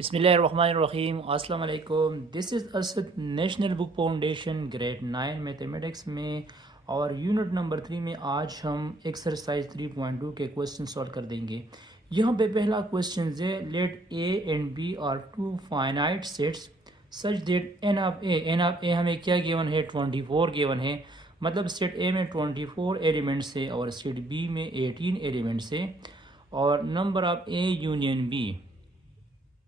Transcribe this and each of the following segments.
बिस्मिल्लाहिर्रहमानिर्रहीम अस्सलाम वालेकुम। This is Asad national book foundation grade 9 mathematics में और यूनिट नंबर 3 में आज हम एक्सरसाइज 3.2 के क्वेश्चन सॉल्व कर देंगे। यहाँ पे पहला क्वेश्चन है, let A and B are two finite sets such that n of A हमें क्या गिवन है, 24 गिवन है। मतलब सेट ए में 24 एलिमेंट्स है और सेट बी में 18 एलिमेंट्स है और number of A union B,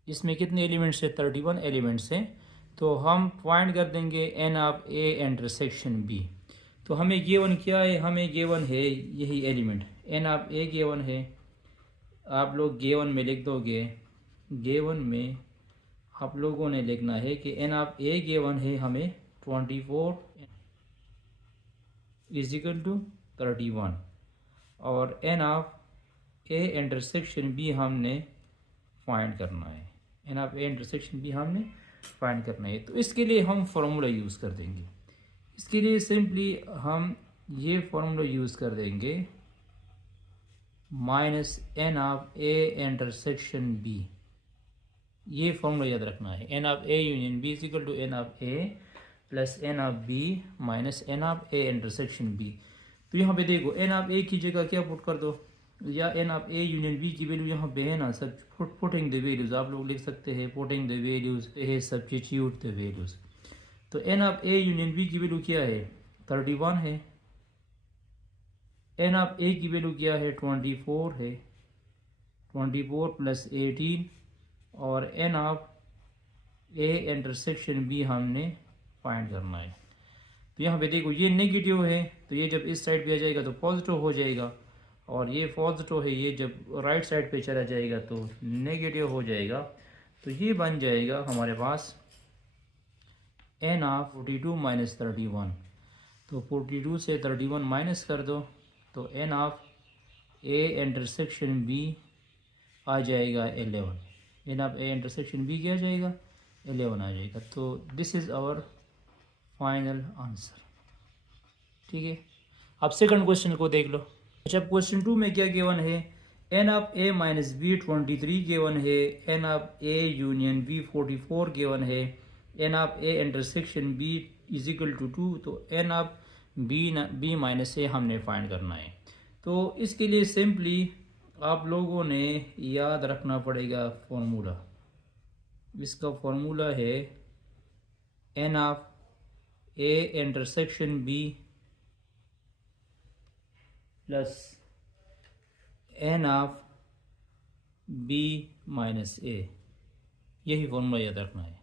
इसमें कितने एलिमेंट्स है, 31 एलिमेंट्स हैं। तो हम फाइंड कर देंगे N of A intersection B. तो हमें गिवन क्या है, हमें गिवन है यही element n of A given है। आप लोग गिवन में लिख दोगे, गिवन में आप लोगों ने लिखना है कि एन ऑफ ए गिवन है हमें 24 इज इक्वल टू 31 और N of A intersection B हमने फाइंड करना है। एन ऑफ ए इंटरसेक्शन भी हमने फाइंड करना है। तो इसके लिए हम फार्मूला यूज़ कर देंगे। इसके लिए सिंपली हम ये फार्मूला यूज़ कर देंगे, minus N of A intersection B. ये फार्मूला याद रखना है, N of A union B is equal to N of A plus N of B minus N of A intersection B. तो यहाँ पे देखो, एन ऑफ ए की जगह क्या पुट कर दो, या n of A union B की वैल्यू यहाँ पे है ना, सब पुटिंग द वैल्यूज आप लोग लिख सकते हैं, पुटिंग द वैल्यूज है सब्स्टिट्यूट द वैल्यूज। तो N of A union B की वैल्यू क्या है, 31 है। एन ऑफ ए की वैल्यू क्या है, 24 है, 24 प्लस 18 और N of A intersection B हमने फाइंड करना है। तो यहाँ पे देखो ये नेगेटिव है, तो ये जब इस साइड पे आ जाएगा तो पॉजिटिव हो जाएगा और ये पॉजिटिव है, ये जब राइट साइड पे चला जाएगा तो नेगेटिव हो जाएगा। तो ये बन जाएगा हमारे पास एन ऑफ 42 माइनस 31। तो 42 से 31 माइनस कर दो तो N of A intersection B आ जाएगा 11। N of A intersection B क्या आ जाएगा, 11 आ जाएगा। तो this is our final answer. ठीक है, अब सेकंड क्वेश्चन को देख लो। अच्छा, क्वेश्चन 2 में क्या गिवन है, N of A minus B 23 given है, N of A union B 44 given है, N of A intersection B is equal to 2। तो N of B minus A हमने फाइंड करना है। तो इसके लिए सिंपली आप लोगों ने याद रखना पड़ेगा फॉर्मूला। इसका फॉर्मूला है N of A intersection B plus N of B minus A, यही फॉर्मूला याद रखना है।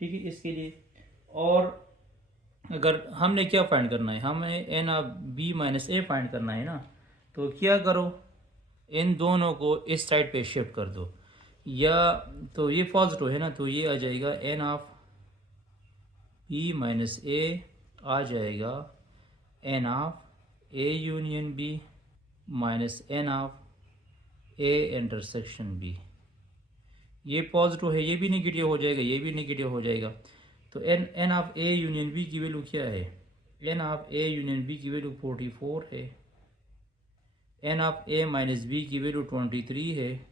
ठीक है, इसके लिए और अगर हमने क्या फाइंड करना है, हमें n of B minus A find करना है ना, तो क्या करो, इन दोनों को इस साइड पे शिफ्ट कर दो, या तो ये पॉजिटिव है ना, तो ये आ जाएगा N of B minus A आ जाएगा N of A union B minus N of A intersection B. ये पॉजिटिव है, ये भी नेगेटिव हो जाएगा, ये भी नेगेटिव हो जाएगा। तो N of A union B की वैल्यू क्या है, N of A union B की वैल्यू 44 है, N of A minus B की वैल्यू 23 है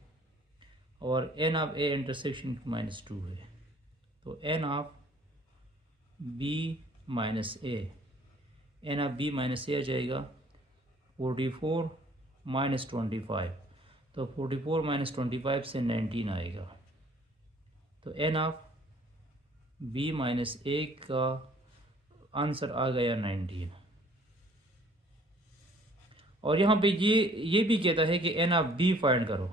और एन ऑफ ए इंटरसेक्शन -2 है। तो N of B minus A, n of B minus A आ जाएगा 44 माइनस 25। तो 44 माइनस 25 से 19 आएगा। तो एन ऑफ बी माइनस ए का आंसर आ गया 19। और यहाँ पे ये भी कहता है कि एन ऑफ बी फाइंड करो।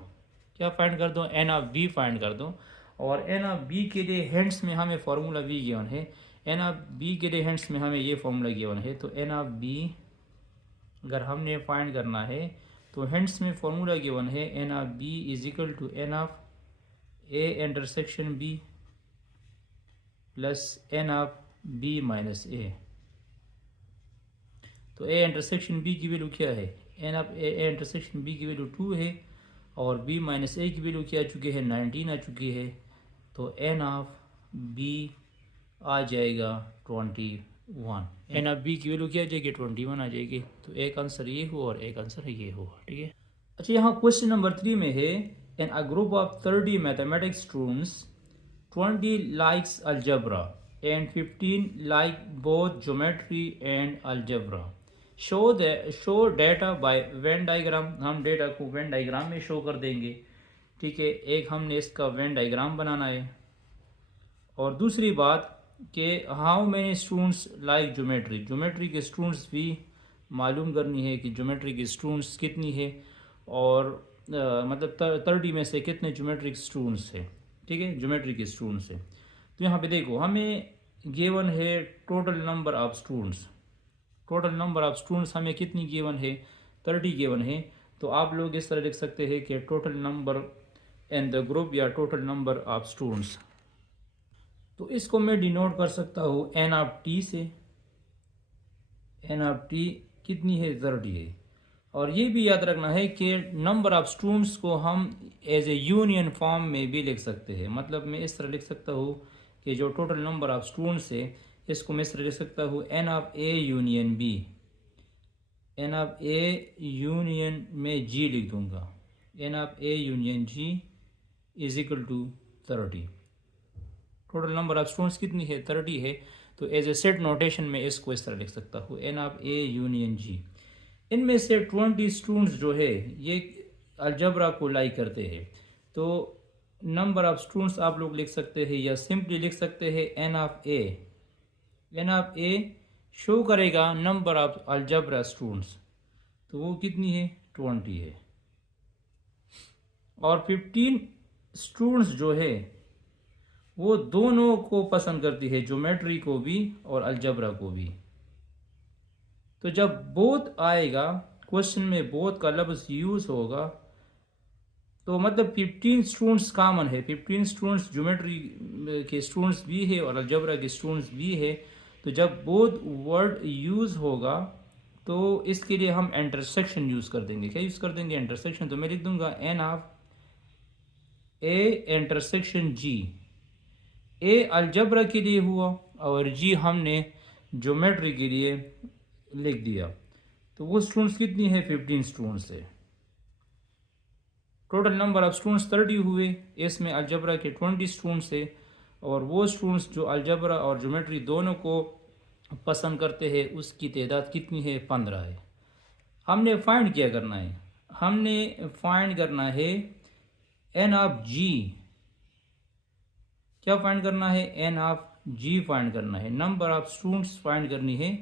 क्या फाइंड कर दो, एन ऑफ बी फाइंड कर दो। और एन ऑफ बी के लिए हैंड्स में हमें फार्मूला बी गिवन है, एन ऑफ बी के लिए हैंड्स में हमें ये फार्मूला गिवन है। तो एन ऑफ बी अगर हमने फाइंड करना है तो हैंड्स में फार्मूला गिवन है, N of B is equal to N of A intersection B plus N of B minus A. तो ए इंटरसेक्शन बी की वैल्यू क्या है, N of A intersection B की वैल्यू 2 है और बी माइनस ए की value क्या आ चुकी है, 19 आ चुकी है। तो एन ऑफ बी आ जाएगा 21। एन ऑफ बी की वैल्यू क्या आ जाएगी, 21 आ जाएगी। तो एक आंसर ये हुआ और एक आंसर ये हुआ। ठीक है। अच्छा, यहाँ क्वेश्चन नंबर 3 में है, In a group of 30 mathematics students, 20 likes algebra and 15 like both geometry and algebra. Show data by Venn diagram. हम डेटा को वेन डायग्राम में शो कर देंगे। ठीक है, एक हमने इसका वेन डायग्राम बनाना है। और दूसरी बात कि how many students like geometry, geometry के स्टूडेंट्स भी मालूम करनी है कि ज्योमेट्री की स्टूडेंट्स कितनी है और मतलब 30 में से कितने ज्योमेट्रिक स्टूडेंट्स हैं। ठीक है, ज्योमेट्री के स्टूडेंट्स हैं। तो यहाँ पे देखो हमें गिवन है total number of students. Total number of students हमें कितनी गिवन है, 30 गिवन है। तो आप लोग इस तरह लिख सकते हैं कि total number in the group या टोटल नंबर ऑफ स्टूडेंट्स। तो इसको मैं डिनोट कर सकता हूँ एन ऑफ टी से। एन ऑफ टी कितनी है, 30 है। और ये भी याद रखना है कि नंबर ऑफ स्टूडेंट्स को हम एज ए यूनियन फॉर्म में भी लिख सकते हैं। मतलब मैं इस तरह लिख सकता हूँ कि जो टोटल नंबर ऑफ स्टूडेंट्स है इसको मैं इस तरह लिख सकता हूँ N of A union B. N of A union में जी लिख दूंगा। N of A union G is equal to 30। Total number of students कितनी है, 30 है। तो एज ए सेट नोटेशन में इसको इस तरह लिख सकता हूँ एन ऑफ ए यूनियन जी। इनमें से 20 स्टूडेंट्स जो है ये अलजबरा को लाइक करते हैं। तो नंबर ऑफ स्टूडेंट्स आप लोग लिख सकते हैं या सिंपली लिख सकते हैं N of A. N of A show करेगा नंबर ऑफ अलजबरा स्टूडेंट्स, तो वो कितनी है, 20 है। और 15 स्टूडेंट्स जो है वो दोनों को पसंद करती है, ज्योमेट्री को भी और अलजबरा को भी। तो जब बोथ आएगा क्वेश्चन में, बोथ का लफ्ज यूज होगा, तो मतलब 15 स्टूडेंट्स कॉमन है। 15 स्टूडेंट्स ज्योमेट्री के स्टूडेंट्स भी है और अलजबरा के स्टूडेंट्स भी है। तो जब बोथ वर्ड यूज होगा तो इसके लिए हम इंटरसेक्शन यूज कर देंगे। क्या यूज कर देंगे, इंटरसेक्शन। तो मैं लिख दूंगा N of A intersection G. A algebra के लिए हुआ और जी हमने ज्योमेट्री के लिए लिख दिया। तो वो स्टूडेंट्स कितनी है, 15 स्टूडेंट्स है। टोटल नंबर ऑफ स्टूडेंट्स 30 हुए, इसमें अलजबरा के 20 स्टूडेंट्स है। और वो स्टूडेंट्स जो अलजबरा और ज्योमेट्री दोनों को पसंद करते हैं उसकी तादाद कितनी है, 15 है। हमने फाइंड क्या करना है, हमने फाइंड करना है एन ऑफ जी। क्या फाइंड करना है, एन ऑफ जी फाइंड करना है। नंबर ऑफ स्टूडेंट्स फाइंड करनी है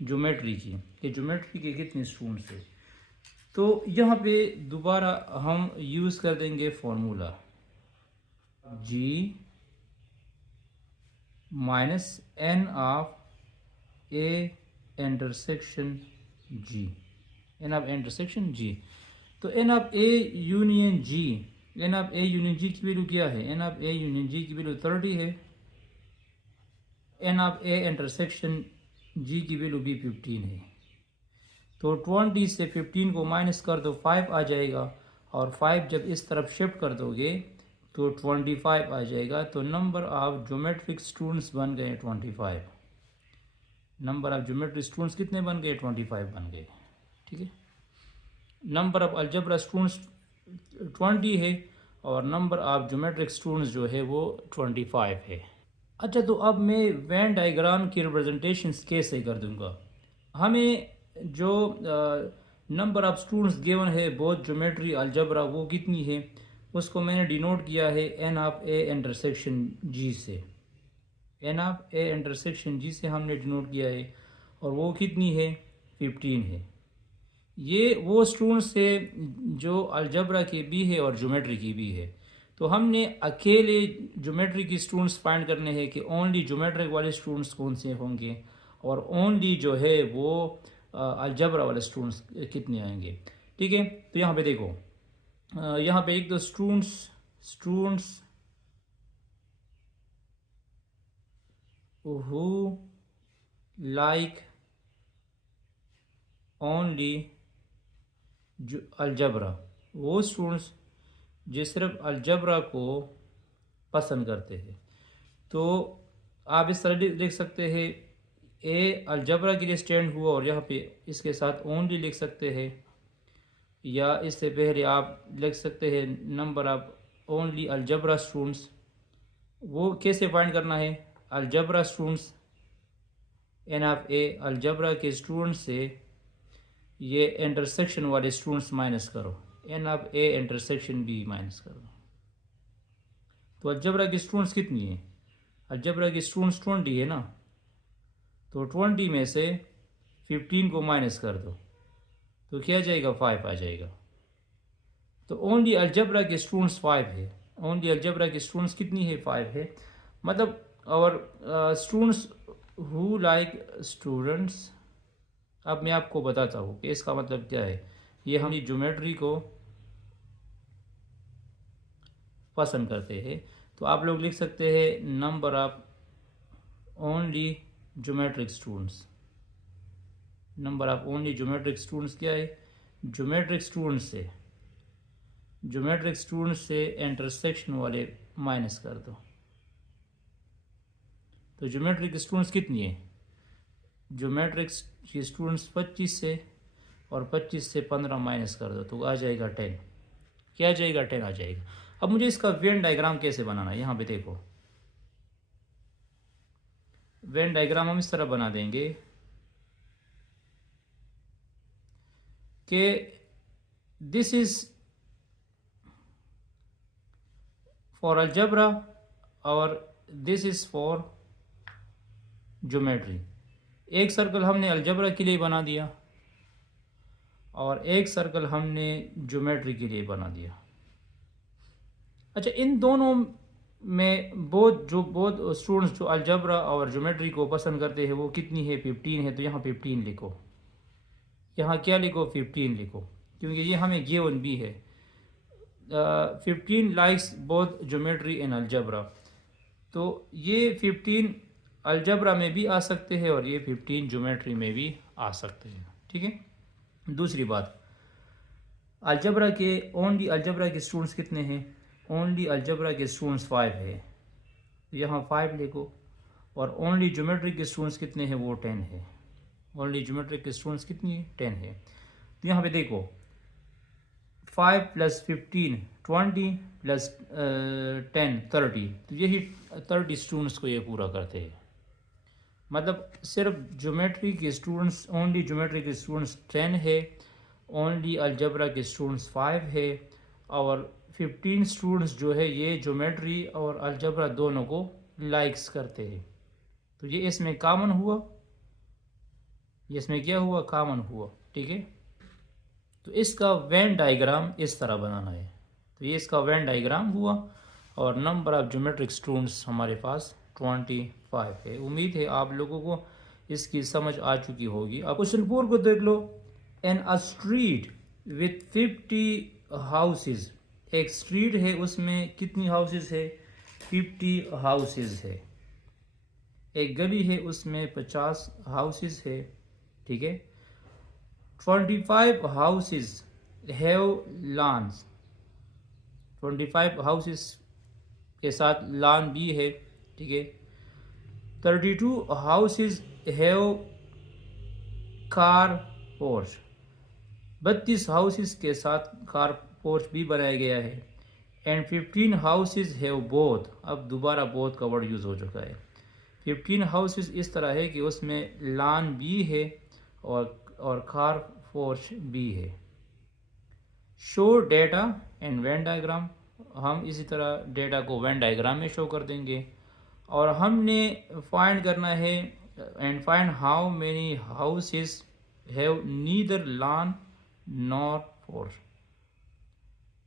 ज्योमेट्री की, कि ज्योमेट्री के कितने स्टूडेंट्स है। तो यहाँ पे दोबारा हम यूज कर देंगे formula G minus N of A intersection G. N of intersection G. तो N of A union G, n of A union G की वैल्यू क्या है, N of A union G की वैल्यू 30 है। N of A intersection G की value भी 15 है। तो 20 से 15 को माइनस कर दो, 5 आ जाएगा। और 5 जब इस तरफ शिफ्ट कर दोगे तो 25 आ जाएगा। तो नंबर ऑफ ज्योमेट्रिक स्टूडेंट्स बन गए 25। नंबर ऑफ ज्योमेट्री स्टूडेंट्स कितने बन गए, 25 बन गए। ठीक है, नंबर ऑफ अलजबरा स्टूडेंट्स 20 है और नंबर ऑफ ज्योमेट्रिक स्टूडेंट्स जो है वो 25 है। अच्छा, तो अब मैं वेन डायग्राम की रिप्रेजेंटेशन कैसे कर दूंगा। हमें जो नंबर ऑफ स्टूडेंट्स गिवन है बोथ ज्योमेट्री अलजबरा वो कितनी है, उसको मैंने डिनोट किया है एन ऑफ ए इंटरसेक्शन जी से। एन ऑफ ए इंटरसेक्शन जी से हमने डिनोट किया है और वो कितनी है, 15 है। ये वो स्टूडेंट्स है जो अलजबरा के भी है और ज्योमेट्री की भी है। तो हमने अकेले ज्योमेट्री की स्टूडेंट्स फाइंड करने हैं कि ओनली ज्योमेट्रिक वाले स्टूडेंट्स कौन से होंगे और ओनली जो है वो अलजबरा वाले स्टूडेंट्स कितने आएंगे। ठीक है, तो यहाँ पे देखो, यहाँ पे एक तो students who like only algebra, वो स्टूडेंट्स जो सिर्फ अलजबरा को पसंद करते हैं। तो आप इस तरह देख सकते हैं, ए अलजबरा के लिए स्टैंड हुआ और यहाँ पे इसके साथ ओनली लिख सकते हैं। या इससे पहले आप लिख सकते हैं number of only algebra students. वो कैसे फाइंड करना है? Algebra students n of A, algebra के स्टूडेंट्स से ये इंटरसेक्शन वाले स्टूडेंट्स माइनस करो, N of A intersection B minus करो। तो अलजबरा की स्टूडेंट्स कितनी है? अलजबरा की स्टूडेंट्स 20 है ना, तो 20 में से 15 को माइनस कर दो तो क्या जाएगा? 5 आ जाएगा। तो ओनली अलजबरा के स्टूडेंट्स 5 है। ओनली अलजबरा के स्टूडेंट्स कितनी है? 5 है। मतलब और स्टूडेंट्स हु लाइक स्टूडेंट्स, अब मैं आपको बताता हूँ कि इसका मतलब क्या है। ये हम ज्योमेट्री को पसंद करते हैं, तो आप लोग लिख सकते हैं number of only geometric students. Number of only geometric students क्या है? ज्योमेट्रिक स्टूडेंट्स से इंटरसेक्शन वाले माइनस कर दो। तो ज्योमेट्रिक स्टूडेंट्स कितनी है? ज्योमेट्रिक स्टूडेंट्स 25 से, और 25 से 15 माइनस कर दो तो आ जाएगा 10। क्या आ जाएगा? 10 आ जाएगा। अब मुझे इसका वेन डायग्राम कैसे बनाना है? यहाँ पे देखो, वेन डायग्राम हम इस तरह बना देंगे कि दिस इज फॉर अलजबरा और दिस इज फॉर ज्योमेट्री। एक सर्कल हमने अलजबरा के लिए बना दिया और एक सर्कल हमने ज्योमेट्री के लिए बना दिया। अच्छा, इन दोनों में बोथ स्टूडेंट्स जो अलजबरा और ज्योमेट्री को पसंद करते हैं वो कितनी है? 15 है। तो यहाँ 15 लिखो, यहाँ क्या लिखो? 15 लिखो, क्योंकि ये हमें गिवन भी है। 15 likes both geometry and algebra. तो ये 15 अलजबरा में भी आ सकते हैं और ये 15 ज्योमेट्री में भी आ सकते हैं। ठीक है। दूसरी बात, अलजबरा के ओनली अलजबरा के स्टूडेंट्स कितने हैं? ओनली अलजबरा के स्टूडेंट्स 5 है, यहाँ 5 लिखो। और ओनली ज्योमेट्री के स्टूडेंट्स कितने हैं? वो 10 है। ओनली ज्योमेट्री के स्टूडेंट्स कितनी है? 10 है। तो यहाँ पे देखो 5 + 15 20 + 10 30, तो यही 30 स्टूडेंट्स को ये पूरा करते हैं। मतलब सिर्फ ज्योमेट्री के स्टूडेंट्स, ओनली ज्योमेट्री के स्टूडेंट्स 10 है, ओनली अलजबरा के स्टूडेंट्स 5 है, और 15 स्टूडेंट्स जो है ये ज्योमेट्री और अलजबरा दोनों को लाइक्स करते हैं। तो ये इसमें कॉमन हुआ, ये इसमें क्या हुआ? कॉमन हुआ। ठीक है। तो इसका वेन डायग्राम इस तरह बनाना है। तो ये इसका वेन डायग्राम हुआ और नंबर ऑफ ज्योमेट्रिक स्टूडेंट्स हमारे पास 25 है। उम्मीद है आप लोगों को इसकी समझ आ चुकी होगी। अब क्वेश्चन 4 को देख लो। In a street with 50 houses, एक स्ट्रीट है उसमें कितनी हाउसेज है? 50 हाउसेज है। एक गली है उसमें 50 हाउसेज है। ठीक है। 25 हाउसेज हैव लॉन्स, 25 हाउसेज के साथ लॉन भी है। ठीक है। 32 houses have car porch, 32 houses के साथ कार पोर्च भी बनाया गया है। एंड 15 हाउसेज हैव बोथ, अब दोबारा बोथ का वर्ड यूज हो चुका है। 15 हाउसेज इस तरह है कि उसमें लॉन भी है और कार पोर्च भी है। Show data and Venn diagram, हम इसी तरह डेटा को वेन डायग्राम में शो कर देंगे। और हमने फाइंड करना है and find how many houses have neither lawn nor porch.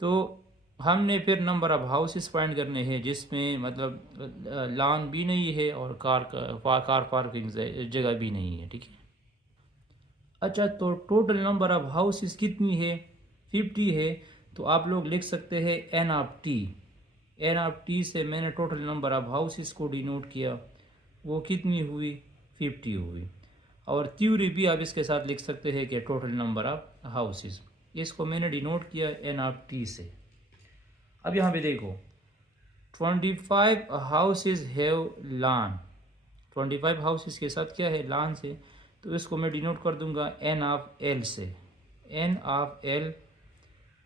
तो हमने फिर नंबर ऑफ हाउसेस फाइंड करने हैं जिसमें मतलब लॉन भी नहीं है और कार पार्किंग जगह भी नहीं है। ठीक है। अच्छा, तो टोटल नंबर ऑफ हाउसेस कितनी है? 50 है। तो आप लोग लिख सकते हैं N of T. N of T से मैंने टोटल नंबर ऑफ हाउसेस को डिनोट किया, वो कितनी हुई? 50 हुई। और थ्योरी भी आप इसके साथ लिख सकते हैं कि टोटल नंबर ऑफ हाउसेस, इसको मैंने डिनोट किया एन ऑफ टी से। अब यहाँ पे देखो 25 हाउसेस हैव लॉन, 25 हाउसेस के साथ क्या है? लॉन से। तो इसको मैं डिनोट कर दूंगा एन ऑफ एल से। एन ऑफ एल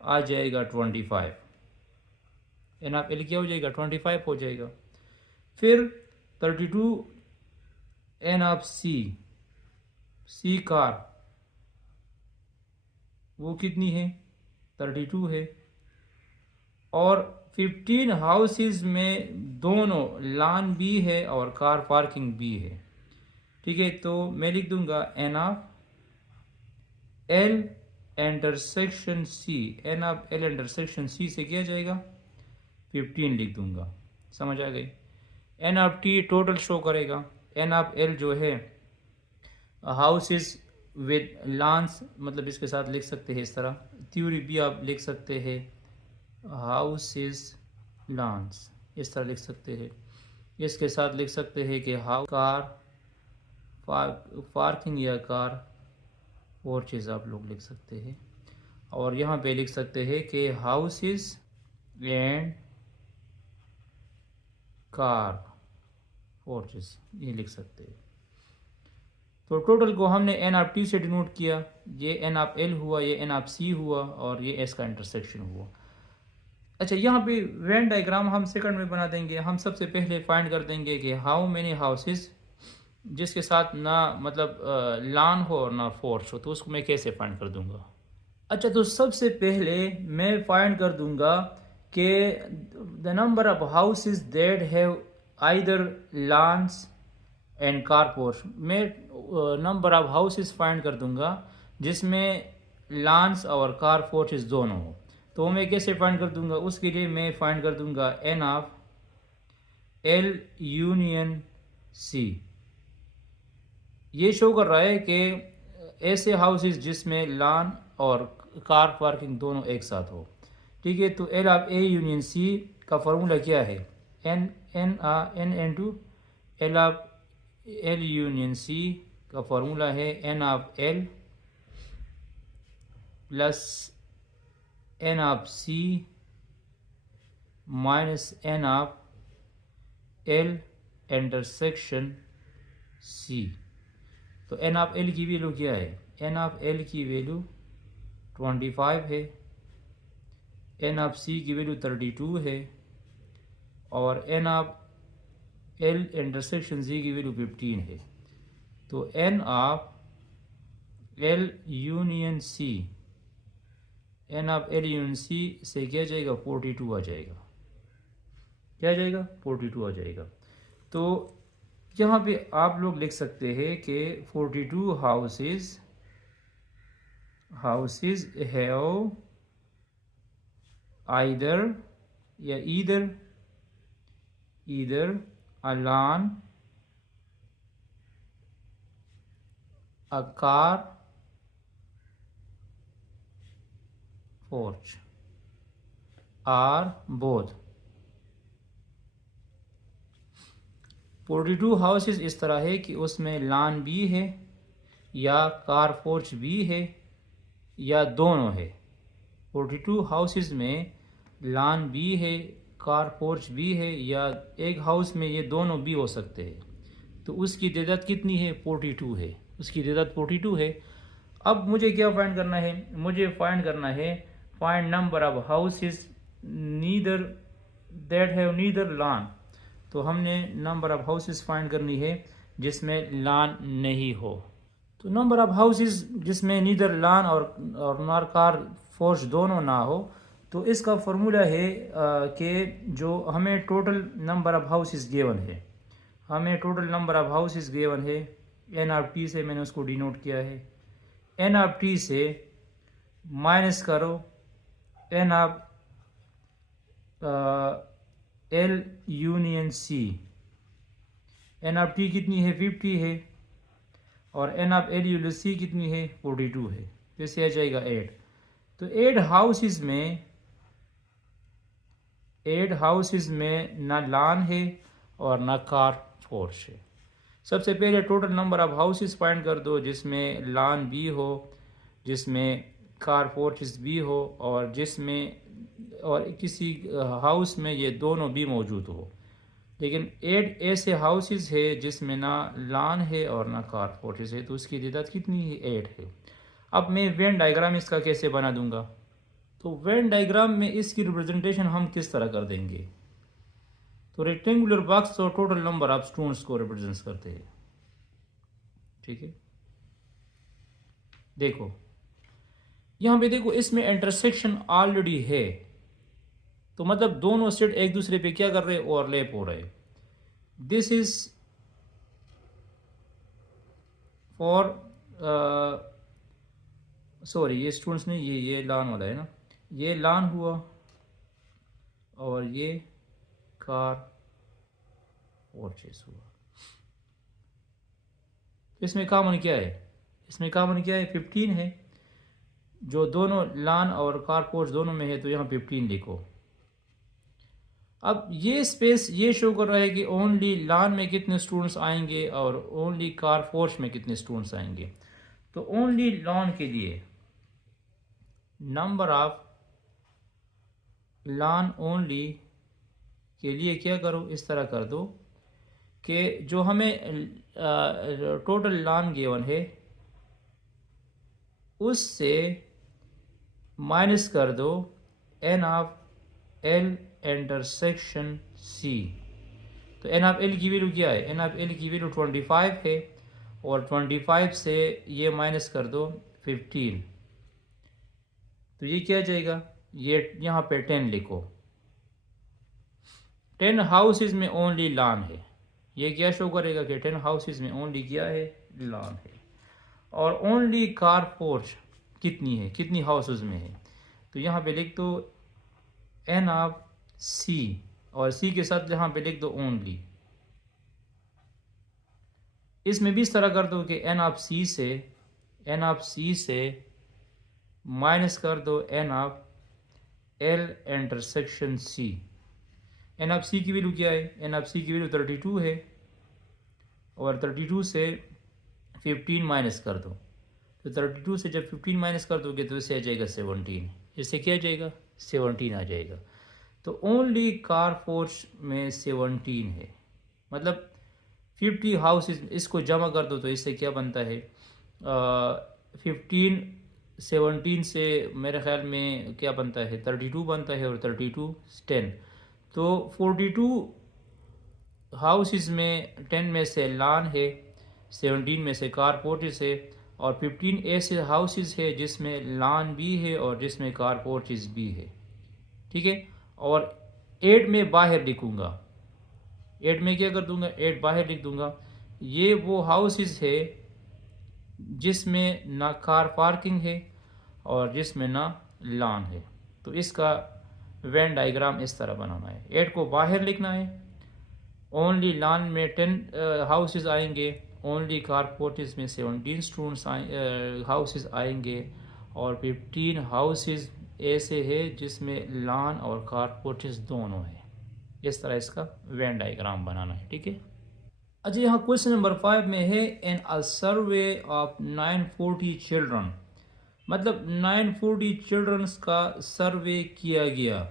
आ जाएगा 25। एन ऑफ एल क्या हो जाएगा 25 हो जाएगा। फिर 32 एन ऑफ सी कार वो कितनी है 32 है। और 15 हाउसेस में दोनों लॉन भी है और कार पार्किंग भी है। ठीक है, तो मैं लिख दूंगा N of L intersection C. N of L intersection C से क्या जाएगा 15 लिख दूंगा। समझ आ गई। N of T total show करेगा। एन ऑफ एल जो है हाउसेस विद लॉन्स, मतलब इसके साथ लिख सकते हैं इस तरह। थ्योरी भी आप लिख सकते हैं हाउसेस लॉन्स, इस तरह लिख सकते हैं। इसके साथ लिख सकते हैं कि हाउ कार पार्किंग या कार और चीज़ आप लोग लिख सकते हैं। और यहाँ पे लिख सकते हैं कि हाउसेस एंड कार और चीज़ ये लिख सकते हैं। तो टोटल को हमने एन ऑफ टी से डिनोट किया। ये एन ऑफ एल हुआ, ये एन ऑफ सी हुआ और ये एस का इंटरसेक्शन हुआ। अच्छा, यहाँ पे वेन डायग्राम हम सेकंड में बना देंगे। हम सबसे पहले फाइंड कर देंगे कि हाउ मेनी हाउसेस जिसके साथ ना मतलब लॉन हो और ना फोर्स हो, तो उसको मैं कैसे फाइंड कर दूंगा। अच्छा, तो सबसे पहले मैं फाइंड कर दूंगा कि the number of houses that have either loans and car porch. मैं नंबर ऑफ हाउसेस फाइंड कर दूंगा जिसमें लॉन्स और कार पोर्चेस दोनों हो। तो मैं कैसे फाइंड कर दूंगा, उसके लिए मैं फाइंड कर दूंगा N of L union C. ये शो कर रहा है कि ऐसे हाउसेस जिसमें लॉन और कार पार्किंग दोनों एक साथ हो। ठीक है, तो L of A union C का फॉर्मूला क्या है, N into L of L union C का फॉर्मूला है N of L plus N of C minus N of L intersection C. तो एन ऑफ एल की वैल्यू क्या है, N of L की वैल्यू 25 है, एन ऑफ सी की value 32 है और N of L intersection C की वैल्यू 15 है। तो N of L union C, N of L union C से क्या जाएगा 42 आ जाएगा। क्या आ जाएगा 42 आ जाएगा। तो यहाँ पे आप लोग लिख सकते हैं कि 42 houses have either a lawn, a car, porch or both। 42 houses इस तरह है कि उसमें लॉन भी है या कार पोर्च भी है या दोनों है। 42 हाउसेस में लॉन भी है, कार पोर्च भी है या एक हाउस में ये दोनों भी हो सकते हैं। तो उसकी तादाद कितनी है 42 है, उसकी तादाद 42 है। अब मुझे क्या फाइंड करना है, मुझे फाइंड करना है find number of houses neither that have neither lawn. तो हमने नंबर ऑफ हाउसेस फाइंड करनी है जिसमें लॉन नहीं हो। तो नंबर ऑफ हाउसेस जिसमें नीदर लॉन और नॉर कार फोर्स दोनों ना हो, तो इसका फॉर्मूला है कि जो हमें total number of houses given है, हमें total number of houses given है एन ऑफ टी से मैंने उसको डिनोट किया है। एन ऑफ टी से माइनस करो N of L union C. N of T कितनी है 50 है और N of L union C कितनी है 42 है। वैसे आ जाएगा 8। तो 8 हाउसेस में ना लॉन है और ना कार फोर्स है। सबसे पहले total number of houses find कर दो जिसमें लॉन भी हो, जिसमें कार फोर्स भी हो और जिसमें और किसी हाउस में ये दोनों भी मौजूद हो। लेकिन 8 ऐसे हाउसेस है जिसमें ना लॉन है और ना कार फोर्स है, तो उसकी तादाद कितनी है 8 है। अब मैं वेन डायग्राम इसका कैसे बना दूंगा, तो वेन डायग्राम में इसकी रिप्रेजेंटेशन हम किस तरह कर देंगे? तो रेक्टेंगुलर बॉक्स और टोटल नंबर ऑफ स्टूडेंट्स को रिप्रेजेंट करते हैं। ठीक है, देखो यहां पे देखो, इसमें इंटरसेक्शन ऑलरेडी है, तो मतलब दोनों सेट एक दूसरे पे क्या कर रहे हैं? ओवरलैप हो रहे हैं। दिस इज फॉर सॉरी, ये स्टूडेंट्स नहीं, ये लान वाला है ना, ये लान हुआ और ये कार परचेस हुआ। इसमें कॉमन क्या है? इसमें कॉमन क्या है? 15 है, जो दोनों लान और कार पोर्च दोनों में है, तो यहाँ 15 लिखो। अब ये स्पेस ये शो कर रहा है कि ओनली लान में कितने स्टूडेंट्स आएंगे और ओनली कार फोर्स में कितने स्टूडेंट्स आएंगे। तो ओनली लॉन के लिए नंबर ऑफ लॉन ओनली के लिए क्या करो? इस तरह कर दो कि जो हमें टोटल लॉन गिवन है उससे माइनस कर दो N of L intersection C. तो एन ऑफ एल की वैल्यू क्या है? एन ऑफ एल की वैल्यू 25 है, और 25 से ये माइनस कर दो 15, तो ये क्या जाएगा? ये यहाँ पे 10 लिखो। 10 हाउसेज में ओनली लॉन है, ये क्या शो करेगा कि 10 हाउसेज में ओनली क्या है? लॉन है। और ओनली कार पोर्च कितनी है? कितनी हाउसेज में है? तो यहाँ पे लिख दो एन ऑफ सी, और सी के साथ यहाँ पे लिख दो ओनली। इसमें भी इस तरह कर दो कि एन ऑफ सी से माइनस कर दो N of L intersection C. N of C की वैल्यू क्या है? एन ऑफ सी की वैल्यू 32 है, और 32 से 15 माइनस कर दो। तो 32 से जब 15 माइनस कर दोगे तो इससे आ जाएगा 17। इससे क्या आ जाएगा? 17 आ जाएगा। तो ओनली कार फोर्स में 17 है, मतलब 50 हाउसेज। इसको जमा कर दो तो इससे क्या बनता है? 15 17 से मेरे ख्याल में क्या बनता है? 32 बनता है, और 32 10। तो 42 हाउसेज में 10 में से लॉन है, 17 में से कार पोर्चेस है, और 15 ऐसे हाउसेज है जिसमें लॉन भी है और जिसमें कार पोर्चेस भी है। ठीक है, और 8 में बाहर लिखूंगा। 8 में क्या कर दूंगा? 8 बाहर लिख दूंगा। ये वो हाउसेज है जिसमें ना कार पार्किंग है और जिसमें ना लॉन है। तो इसका वेन डायग्राम इस तरह बनाना है। 8 को बाहर लिखना है, ओनली लॉन में 10 हाउसेज आएंगे, ओनली कार पोर्चेस में 17 स्टूडेंट्स हाउसेज आएंगे, और 15 हाउसेज ऐसे है जिसमें लॉन और कार पोर्चेस दोनों है। इस तरह इसका वेन डायग्राम बनाना है। ठीक है, अच्छा यहाँ क्वेश्चन नंबर 5 में है in a survey of 940 children, मतलब 940 चिल्ड्रंस का सर्वे किया गया।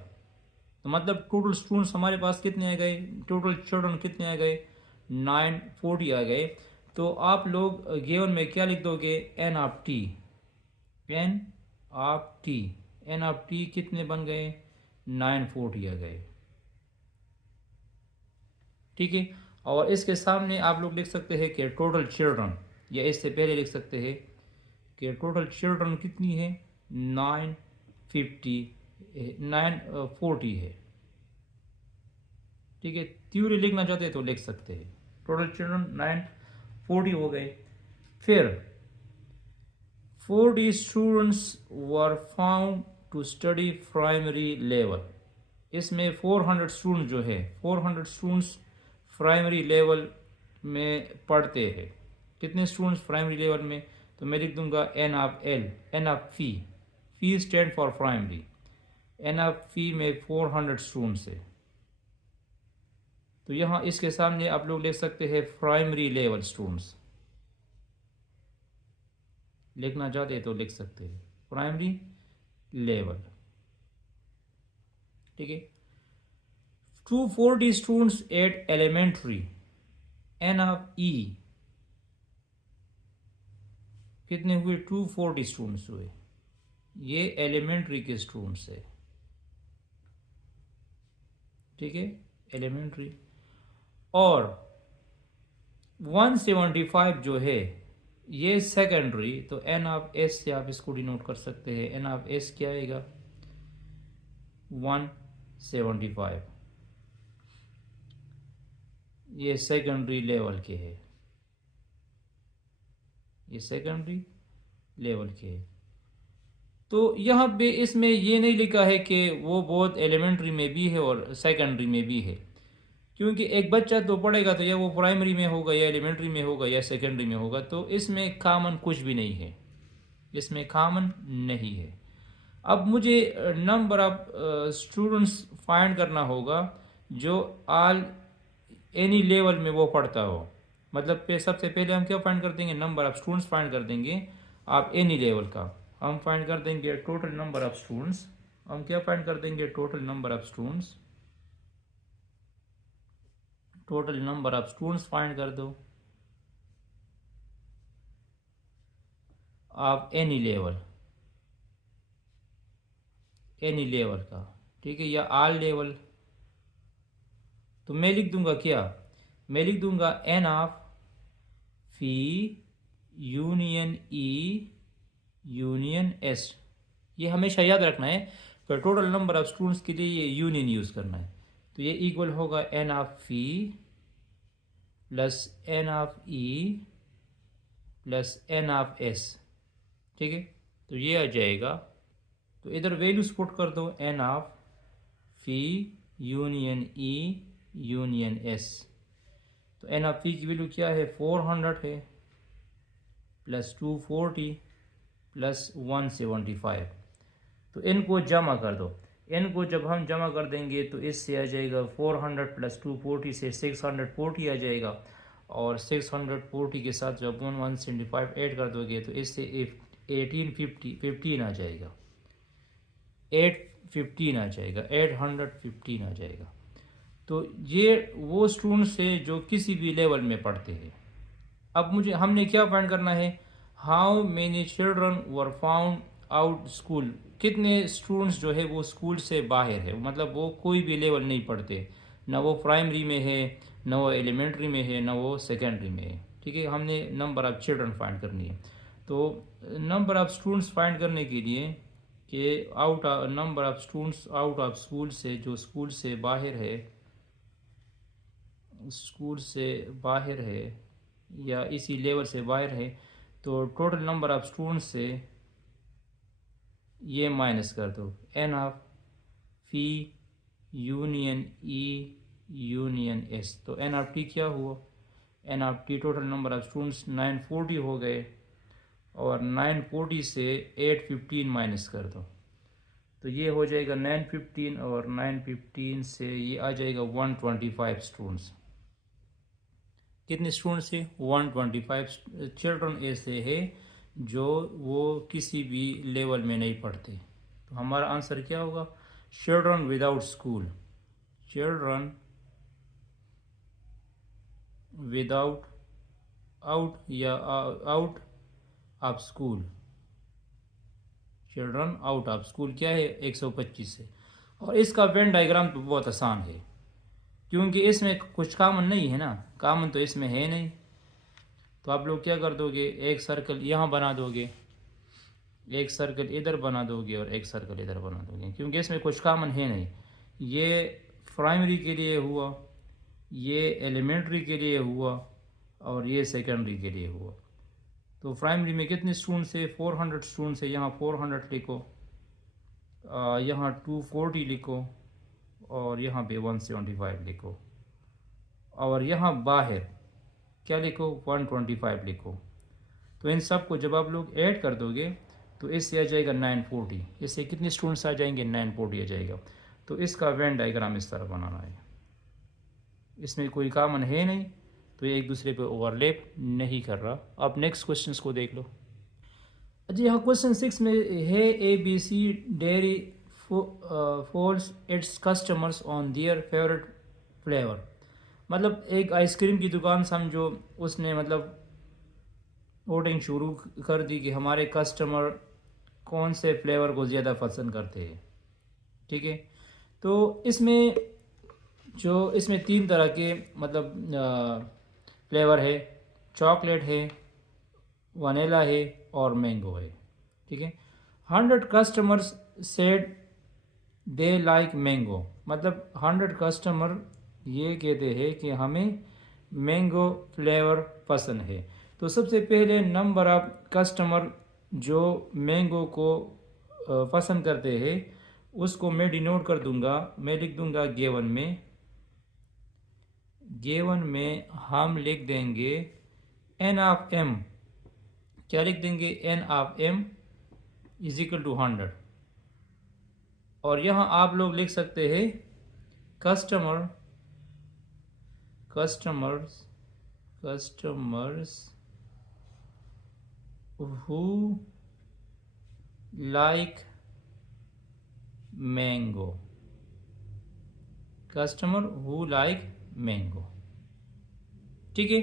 तो मतलब टोटल स्टूडेंट्स हमारे पास कितने आ गए? टोटल चिल्ड्रन कितने आ गए? 940 आ गए। तो आप लोग गिवन में क्या लिख दोगे? N of T. N of T, N of T कितने बन गए? 940 आ गए। ठीक है, और इसके सामने आप लोग लिख सकते हैं कि टोटल चिल्ड्रन, या इससे पहले लिख सकते हैं कि टोटल चिल्ड्रन कितनी है? 940 है। ठीक है, थ्योरी लिखना चाहते हैं तो लिख सकते हैं। टोटल चिल्ड्रन 940 हो गए। फिर 40 students were found to study primary level. इसमें 400 स्टूडेंट जो है, 400 स्टूडेंट्स प्राइमरी लेवल में पढ़ते हैं। कितने स्टूडेंट्स प्राइमरी लेवल में? तो मैं लिख दूंगा N of L, n of P, P stand for primary. N of P में 400 स्टूडेंट्स है। तो यहाँ इसके सामने आप लोग लिख सकते हैं प्राइमरी लेवल स्टूडेंट्स। लिखना चाहते हैं तो लिख सकते हैं प्राइमरी लेवल। ठीक है, 240 students at elementary, n of E कितने हुए? 240 स्टूडेंट्स हुए। ये एलिमेंट्री के स्टूडेंट्स है, ठीक है, एलिमेंट्री। और 175 जो है ये सेकेंडरी, तो एन ऑफ एस से आप इसको डिनोट कर सकते हैं। एन ऑफ एस क्या आएगा? 175। ये सेकेंडरी लेवल के है, ये सेकेंडरी लेवल के है। तो यहाँ पे इसमें ये नहीं लिखा है कि वो बहुत एलिमेंट्री में भी है और सेकेंडरी में भी है, क्योंकि एक बच्चा तो पढ़ेगा तो या वो प्राइमरी में होगा या एलिमेंट्री में होगा या सेकेंडरी में होगा, तो इसमें कॉमन कुछ भी नहीं है, इसमें कॉमन नहीं है। अब मुझे नंबर ऑफ स्टूडेंट्स फाइंड करना होगा जो ऑल एनी लेवल में वो पढ़ता हो। मतलब सबसे पहले हम क्या फाइंड कर देंगे? नंबर ऑफ स्टूडेंट्स फाइंड कर देंगे आप एनी लेवल का। हम फाइंड कर देंगे टोटल नंबर ऑफ स्टूडेंट्स। हम क्या फाइंड कर देंगे? Total number of students. Total number of students find कर दो of any level, any level का, ठीक है, या ऑल लेवल। तो मैं लिख दूंगा क्या? मैं लिख दूंगा N of phi union E union S. ये हमेशा याद रखना है, पर टोटल नंबर ऑफ स्टूडेंट्स के लिए ये यूनियन यूज करना है। तो ये इक्वल होगा N of phi plus N of E plus N of S, ठीक है। तो ये आ जाएगा, तो इधर वैल्यूज पुट कर दो, N of phi union E union S. तो एन ऑफ फी की वैल्यू क्या है? 400 है, प्लस 240 प्लस 175। तो इनको जमा कर दो। इनको जब हम जमा कर देंगे तो इससे आ जाएगा 400 प्लस 240 से 640 आ जाएगा, और 640 के साथ जब 175 ऐड कर दोगे तो इससे 1815 आ जाएगा, 815 आ जाएगा, 815 आ जाएगा। तो ये वो स्टूडेंट्स है जो किसी भी लेवल में पढ़ते हैं। अब मुझे हमने क्या फाइंड करना है? How many children were found out school. कितने स्टूडेंट्स जो है वो स्कूल से बाहर है, मतलब वो कोई भी लेवल नहीं पढ़ते, ना वो प्राइमरी में है, ना वो एलिमेंट्री में है, ना वो सेकेंडरी में है, ठीक है। हमने नंबर ऑफ चिल्ड्रन फाइंड करनी है। तो नंबर ऑफ स्टूडेंट्स फाइंड करने के लिए कि out number of students out of school से, जो स्कूल से बाहर है, स्कूल से बाहर है या इसी लेवल से बाहर है, तो टोटल नंबर ऑफ स्टूडेंट्स से ये माइनस कर दो, N of phi union E union S. तो एन ऑफ टी क्या हुआ? N of T total number of students 940 हो गए, और 940 से 815 माइनस कर दो, तो ये हो जाएगा 915, और 915 से ये आ जाएगा 125 स्टूडेंट्स। कितने स्टूडेंट्स है? 125 चिल्ड्रन ऐसे है जो वो किसी भी लेवल में नहीं पढ़ते। तो हमारा आंसर क्या होगा? Children without school, children without out या out of school, children out of school क्या है? 125 है। और इसका वेन डायग्राम तो बहुत आसान है, क्योंकि इसमें कुछ कॉमन नहीं है ना, कॉमन तो इसमें है नहीं। तो आप लोग क्या कर दोगे? एक सर्कल यहाँ बना दोगे, एक सर्कल इधर बना दोगे, और एक सर्कल इधर बना दोगे, क्योंकि इसमें कुछ कॉमन है नहीं। ये प्राइमरी के लिए हुआ, ये एलिमेंट्री के लिए हुआ, और ये सेकेंडरी के लिए हुआ। तो प्राइमरी में कितने स्टूडेंट्स है? 400 स्टूडेंट्स है, यहाँ 400 लिखो, यहाँ 240 लिखो, और यहाँ पे 175 लिखो, और यहाँ बाहर क्या लिखो? 125 लिखो। तो इन सब को जब आप लोग ऐड कर दोगे तो इससे आ जाएगा 940। इससे कितने स्टूडेंट्स आ जाएंगे? 940 आ जाएगा। तो इसका वेन डायग्राम इस तरह बनाना है। इसमें कोई कॉमन है नहीं, तो ये एक दूसरे पे ओवरलैप नहीं कर रहा। आप नेक्स्ट क्वेश्चंस को देख लो। जी हाँ, क्वेश्चन 6 में है ABC dairy falls its customers on their favourite flavour. मतलब एक आइसक्रीम की दुकान समझो, उसने मतलब वोटिंग शुरू कर दी कि हमारे कस्टमर कौन से फ्लेवर को ज़्यादा पसंद करते हैं। ठीक है, तो इसमें इसमें 3 तरह के मतलब फ्लेवर है, चॉकलेट है, वनीला है और मैंगो है। ठीक है, 100 customers said they like mango, मतलब 100 कस्टमर ये कहते हैं कि हमें मैंगो फ्लेवर पसंद है। तो सबसे पहले नंबर ऑफ कस्टमर जो मैंगो को पसंद करते हैं उसको मैं डिनोट कर दूंगा, मैं लिख दूंगा गिवन में हम लिख देंगे एन ऑफ एम। क्या लिख देंगे? N of M is equal to 100। और यहाँ आप लोग लिख सकते हैं customers who like mango, customer who like mango। ठीक है,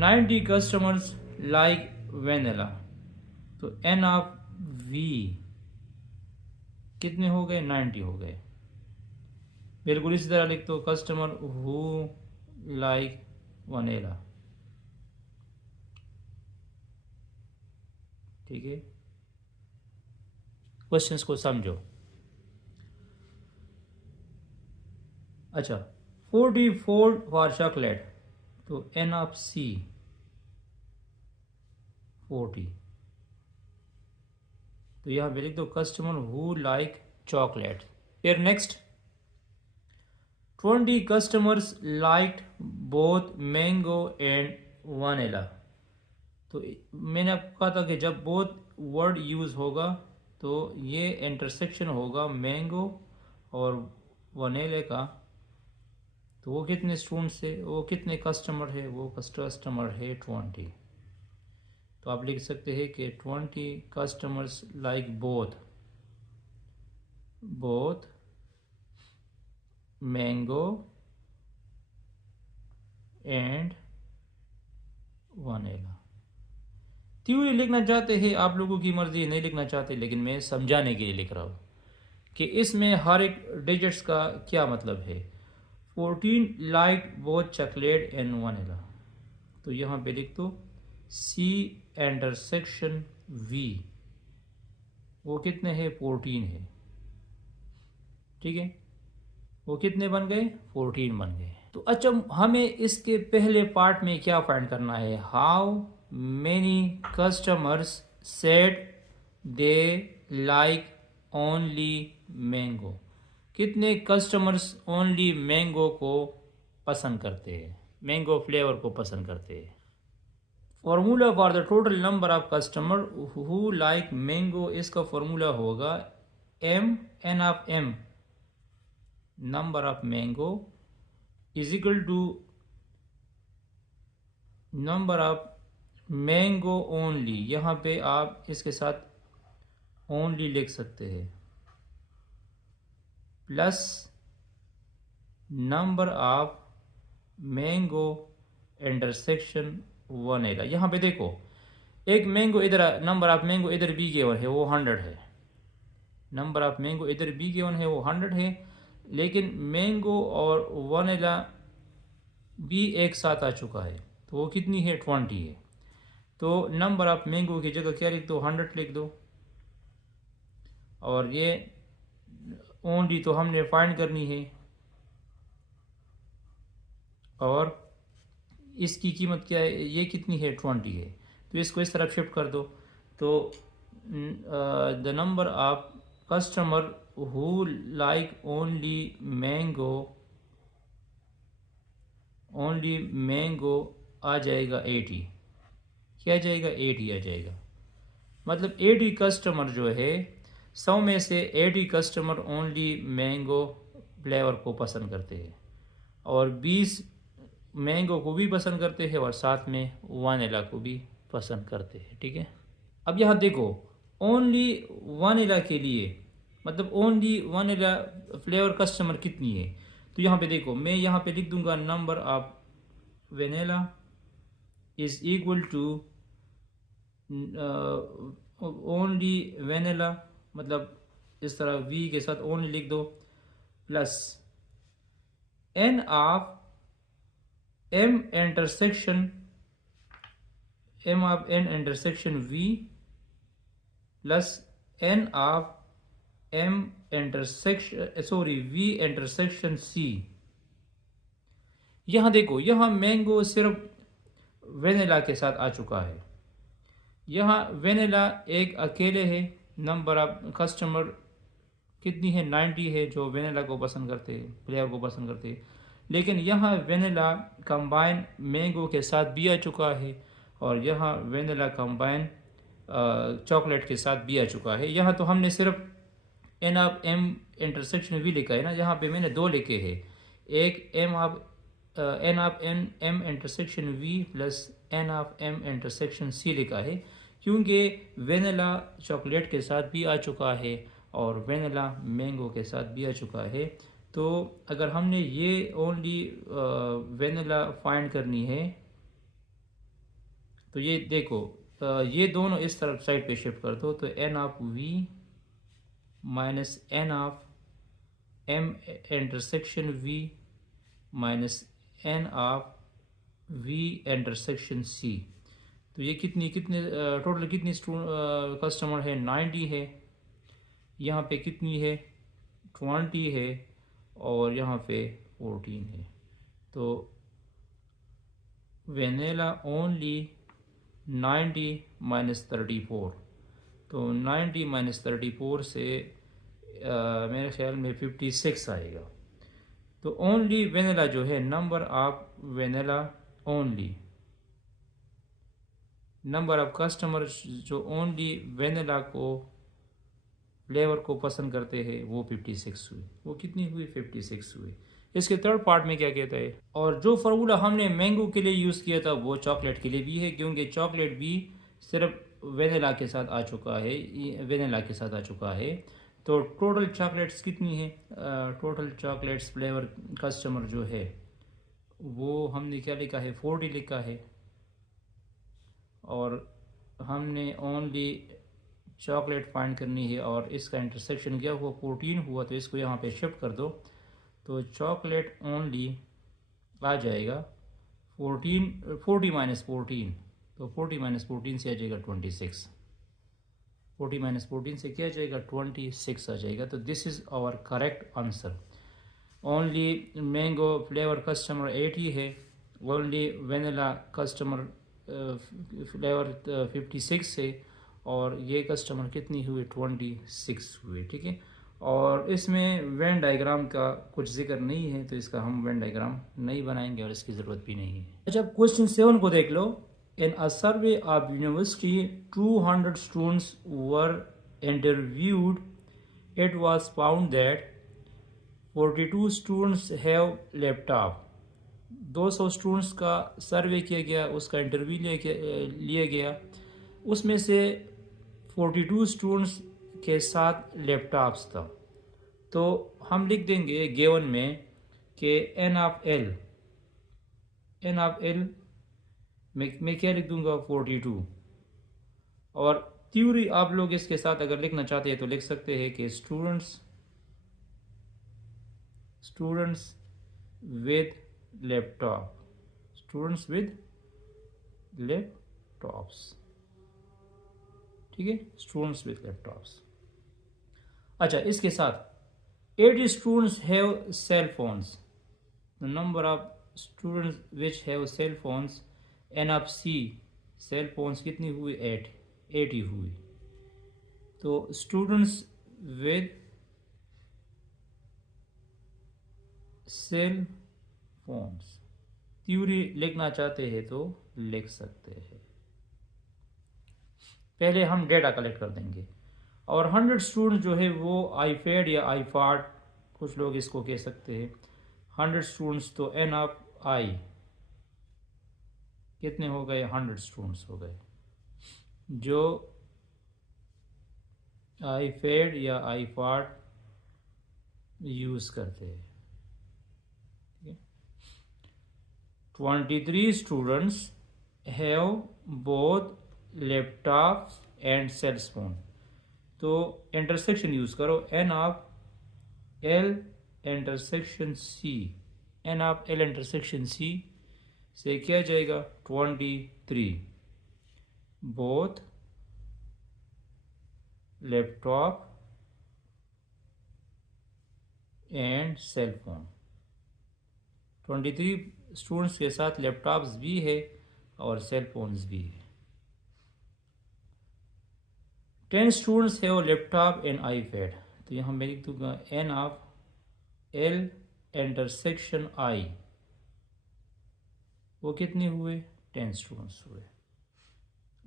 90 कस्टमर्स लाइक वेनिला, तो एन ऑफ वी कितने हो गए? 90 हो गए। बिल्कुल इसी तरह लिख दो कस्टमर हु लाइक वनीला। ठीक है, क्वेश्चंस को समझो। अच्छा, 44 फॉर चॉकलेट, तो एन ऑफ सी 40। तो यहाँ पे लिख दो कस्टमर हु लाइक चॉकलेट। फिर next 20 customers liked both mango and vanilla. तो मैंने आपको कहा था कि जब बोथ वर्ड यूज़ होगा तो ये इंटरसेक्शन होगा मैंगो और वनीले का। तो वो कितने स्टूडेंट्स है, वो कितने कस्टमर है? वो कस्टमर है 20। तो आप लिख सकते हैं कि 20 customers like both mango and vanilla. Theory लिखना चाहते हैं, आप लोगों की मर्जी, नहीं लिखना चाहते, लेकिन मैं समझाने के लिए लिख रहा हूँ कि इसमें हर एक डिजिट्स का क्या मतलब है। 14 like both chocolate and vanilla, तो यहाँ पे लिख दो सी इंटरसेक्शन वी, वो कितने हैं? 14 है। ठीक है, वो कितने बन गए? 14 बन गए। तो अच्छा, हमें इसके पहले पार्ट में क्या फाइंड करना है? How many customers said they like only mango, कितने कस्टमर्स ओनली मैंगो को पसंद करते हैं, मैंगो फ्लेवर को पसंद करते हैं। Formula for the total number of customer who like mango, इसका फॉर्मूला होगा M N of M number of mango is equal to number of mango only. यहाँ पे आप इसके साथ ओनली लिख सकते हैं, plus number of mango intersection vanilla. यहाँ पे देखो एक मैंगो इधर, नंबर ऑफ मैंगो इधर बी गिवन है वो 100 है, नंबर ऑफ मैंगो इधर बी गिवन है वो 100 है, लेकिन मैंगो और वनीला भी एक साथ आ चुका है, तो वो कितनी है? 20 है। तो नंबर ऑफ मैंगो की जगह क्या लिख दो? 100 लिख दो। और ये ओनली तो हमने फाइंड करनी है, और इसकी कीमत क्या है? ये कितनी है? 20 है। तो इसको इस तरफ शिफ्ट कर दो, तो the number of customer who like only mango आ जाएगा 80। क्या आ जाएगा? 80 आ जाएगा। मतलब 80 कस्टमर जो है, 100 में से 80 कस्टमर ओनली मैंगो फ्लेवर को पसंद करते हैं, और 20 मैंगो को भी पसंद करते हैं, और साथ में वनीला को भी पसंद करते हैं। ठीक है, अब यहाँ देखो ओनली वनीला के लिए, मतलब ओनली वनीला फ्लेवर कस्टमर कितनी है? तो यहाँ पे देखो, मैं यहाँ पे लिख दूंगा number of vanilla is equal to only vanilla, मतलब इस तरह वी के साथ ओनली लिख दो, plus N of M intersection V plus N of M V intersection C. यहां देखो, यहां मैंगो सिर्फ वेनिला के साथ आ चुका है। यहाँ वेनिला एक अकेले है, नंबर ऑफ कस्टमर कितनी है, 90 है, जो वेनिला को पसंद करते हैं, फ्लेवर को पसंद करते हैं। लेकिन यहाँ वेनिला कंबाइन मैंगो के साथ भी आ चुका है, और यहाँ वेनिला कंबाइन चॉकलेट के साथ भी आ चुका है। यहाँ तो हमने सिर्फ N of M intersection V लिखा है ना, यहाँ पे मैंने दो लिखे हैं, एक N of M intersection V plus N of M intersection C लिखा है, क्योंकि वेनिला चॉकलेट के साथ भी आ चुका है और वेनिला मैंगो के साथ भी आ चुका है। तो अगर हमने ये ओनली वेनिला फाइंड करनी है, तो ये देखो, ये दोनों इस तरफ साइड पे शिफ्ट कर दो, तो N of V minus N of M intersection V minus N of V intersection C. तो ये कितने टोटल कितनी कस्टमर है, 90 है, यहाँ पे कितनी है, 20 है, और यहाँ पे 14 है। तो वेनिला ओनली 90 माइनस 34, तो 90 माइनस 34 से मेरे ख्याल में 56 आएगा। तो ओनली वेनिला जो है, number of vanilla only, number of customer जो ओनली वेनिला को फ्लेवर को पसंद करते हैं, वो 56 हुई। वो कितनी हुई, 56 हुई। इसके थर्ड पार्ट में क्या कहता है, और जो फार्मूला हमने मैंगो के लिए यूज़ किया था वो चॉकलेट के लिए भी है, क्योंकि चॉकलेट भी सिर्फ वेनिला के साथ आ चुका है, वेनिला के साथ आ चुका है। तो टोटल चॉकलेट्स कितनी है, टोटल चॉकलेट्स फ्लेवर कस्टमर जो है वो हमने क्या लिखा है, 40 लिखा है, और हमने ओनली चॉकलेट फाइंड करनी है, और इसका इंटरसेक्शन क्या हुआ, 14 हुआ। तो इसको यहाँ पे शिफ्ट कर दो, तो चॉकलेट ओनली आ जाएगा 40 माइनस 14, तो 40 माइनस 14 से आ जाएगा 26, 40 माइनस 14 से क्या आ जाएगा, 26 आ जाएगा। तो this is our correct answer. Only mango flavour customer 80 है, ओनली वेनिला कस्टमर फ्लेवर 56 है, और ये कस्टमर कितनी हुई, 26 हुए। ठीक है, और इसमें वेन डायग्राम का कुछ जिक्र नहीं है, तो इसका हम वेन डायग्राम नहीं बनाएंगे और इसकी ज़रूरत भी नहीं है। अच्छा, क्वेश्चन 7 को देख लो। In a survey of university 200 students were interviewed, it was found that 42 students have laptop. 200 students का सर्वे किया गया, उसका इंटरव्यू लिया गया, उसमें से 42 स्टूडेंट्स के साथ लैपटॉप्स था। तो हम लिख देंगे गिवन में कि एन ऑफ एल मैं क्या लिख दूंगा, 42। और थ्योरी आप लोग इसके साथ अगर लिखना चाहते हैं तो लिख सकते हैं कि स्टूडेंट्स विद लैपटॉप्स, ठीक है, स्टूडेंट्स विद लैपटॉप्स। अच्छा, इसके साथ 80 students have cell phones, the number of students which have cell phones, N of C cell phones कितनी हुई, 80 हुई। तो students with cell phones theory लिखना चाहते हैं तो लिख सकते हैं। पहले हम डेटा कलेक्ट कर देंगे, और 100 स्टूडेंट जो है वो आईपैड या आईपॉड, कुछ लोग इसको कह सकते हैं, 100 स्टूडेंट्स, तो एन ऑफ आई कितने हो गए, 100 स्टूडेंट्स हो गए जो आईपैड या आईपॉड यूज करते हैं। 23 students have both laptops and cell phone. तो इंटरसेक्शन यूज़ करो, N of L intersection C, N of L intersection C से क्या जाएगा 23, both laptop and cell phone. 23 students के साथ लैपटॉप्स भी है और सेल फोन्स भी है। 10 स्टूडेंट्स है और लैपटॉप एंड आईपैड। तो यहाँ मैं लिख दूंगा एन ऑफ एल इंटरसेक्शन आई, वो कितने हुए 10 स्टूडेंट्स हुए।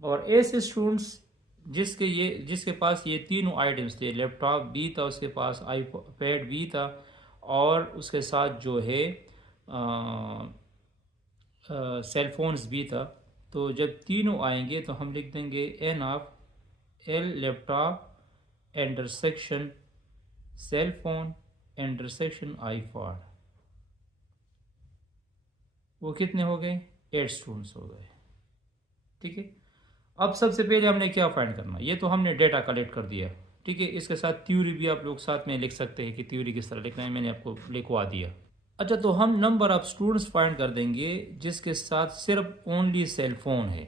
और ऐसे स्टूडेंट्स जिसके पास ये तीनों आइटम्स थे, लैपटॉप भी था, उसके पास आईपैड भी था, और उसके साथ जो है सेल फोन्स भी था। तो जब तीनों आएंगे तो हम लिख देंगे N of L laptop intersection cell phone intersection iPad, वो कितने हो गए 8 स्टूडेंट्स हो गए। ठीक है, अब सबसे पहले हमने क्या फाइंड करना, ये तो हमने डेटा कलेक्ट कर दिया। ठीक है, इसके साथ थ्योरी भी आप लोग साथ में लिख सकते हैं कि थ्योरी किस तरह लिखना है, मैंने आपको लिखवा दिया। अच्छा, तो हम नंबर ऑफ स्टूडेंट्स फाइंड कर देंगे जिसके साथ सिर्फ ओनली सेल फोन है।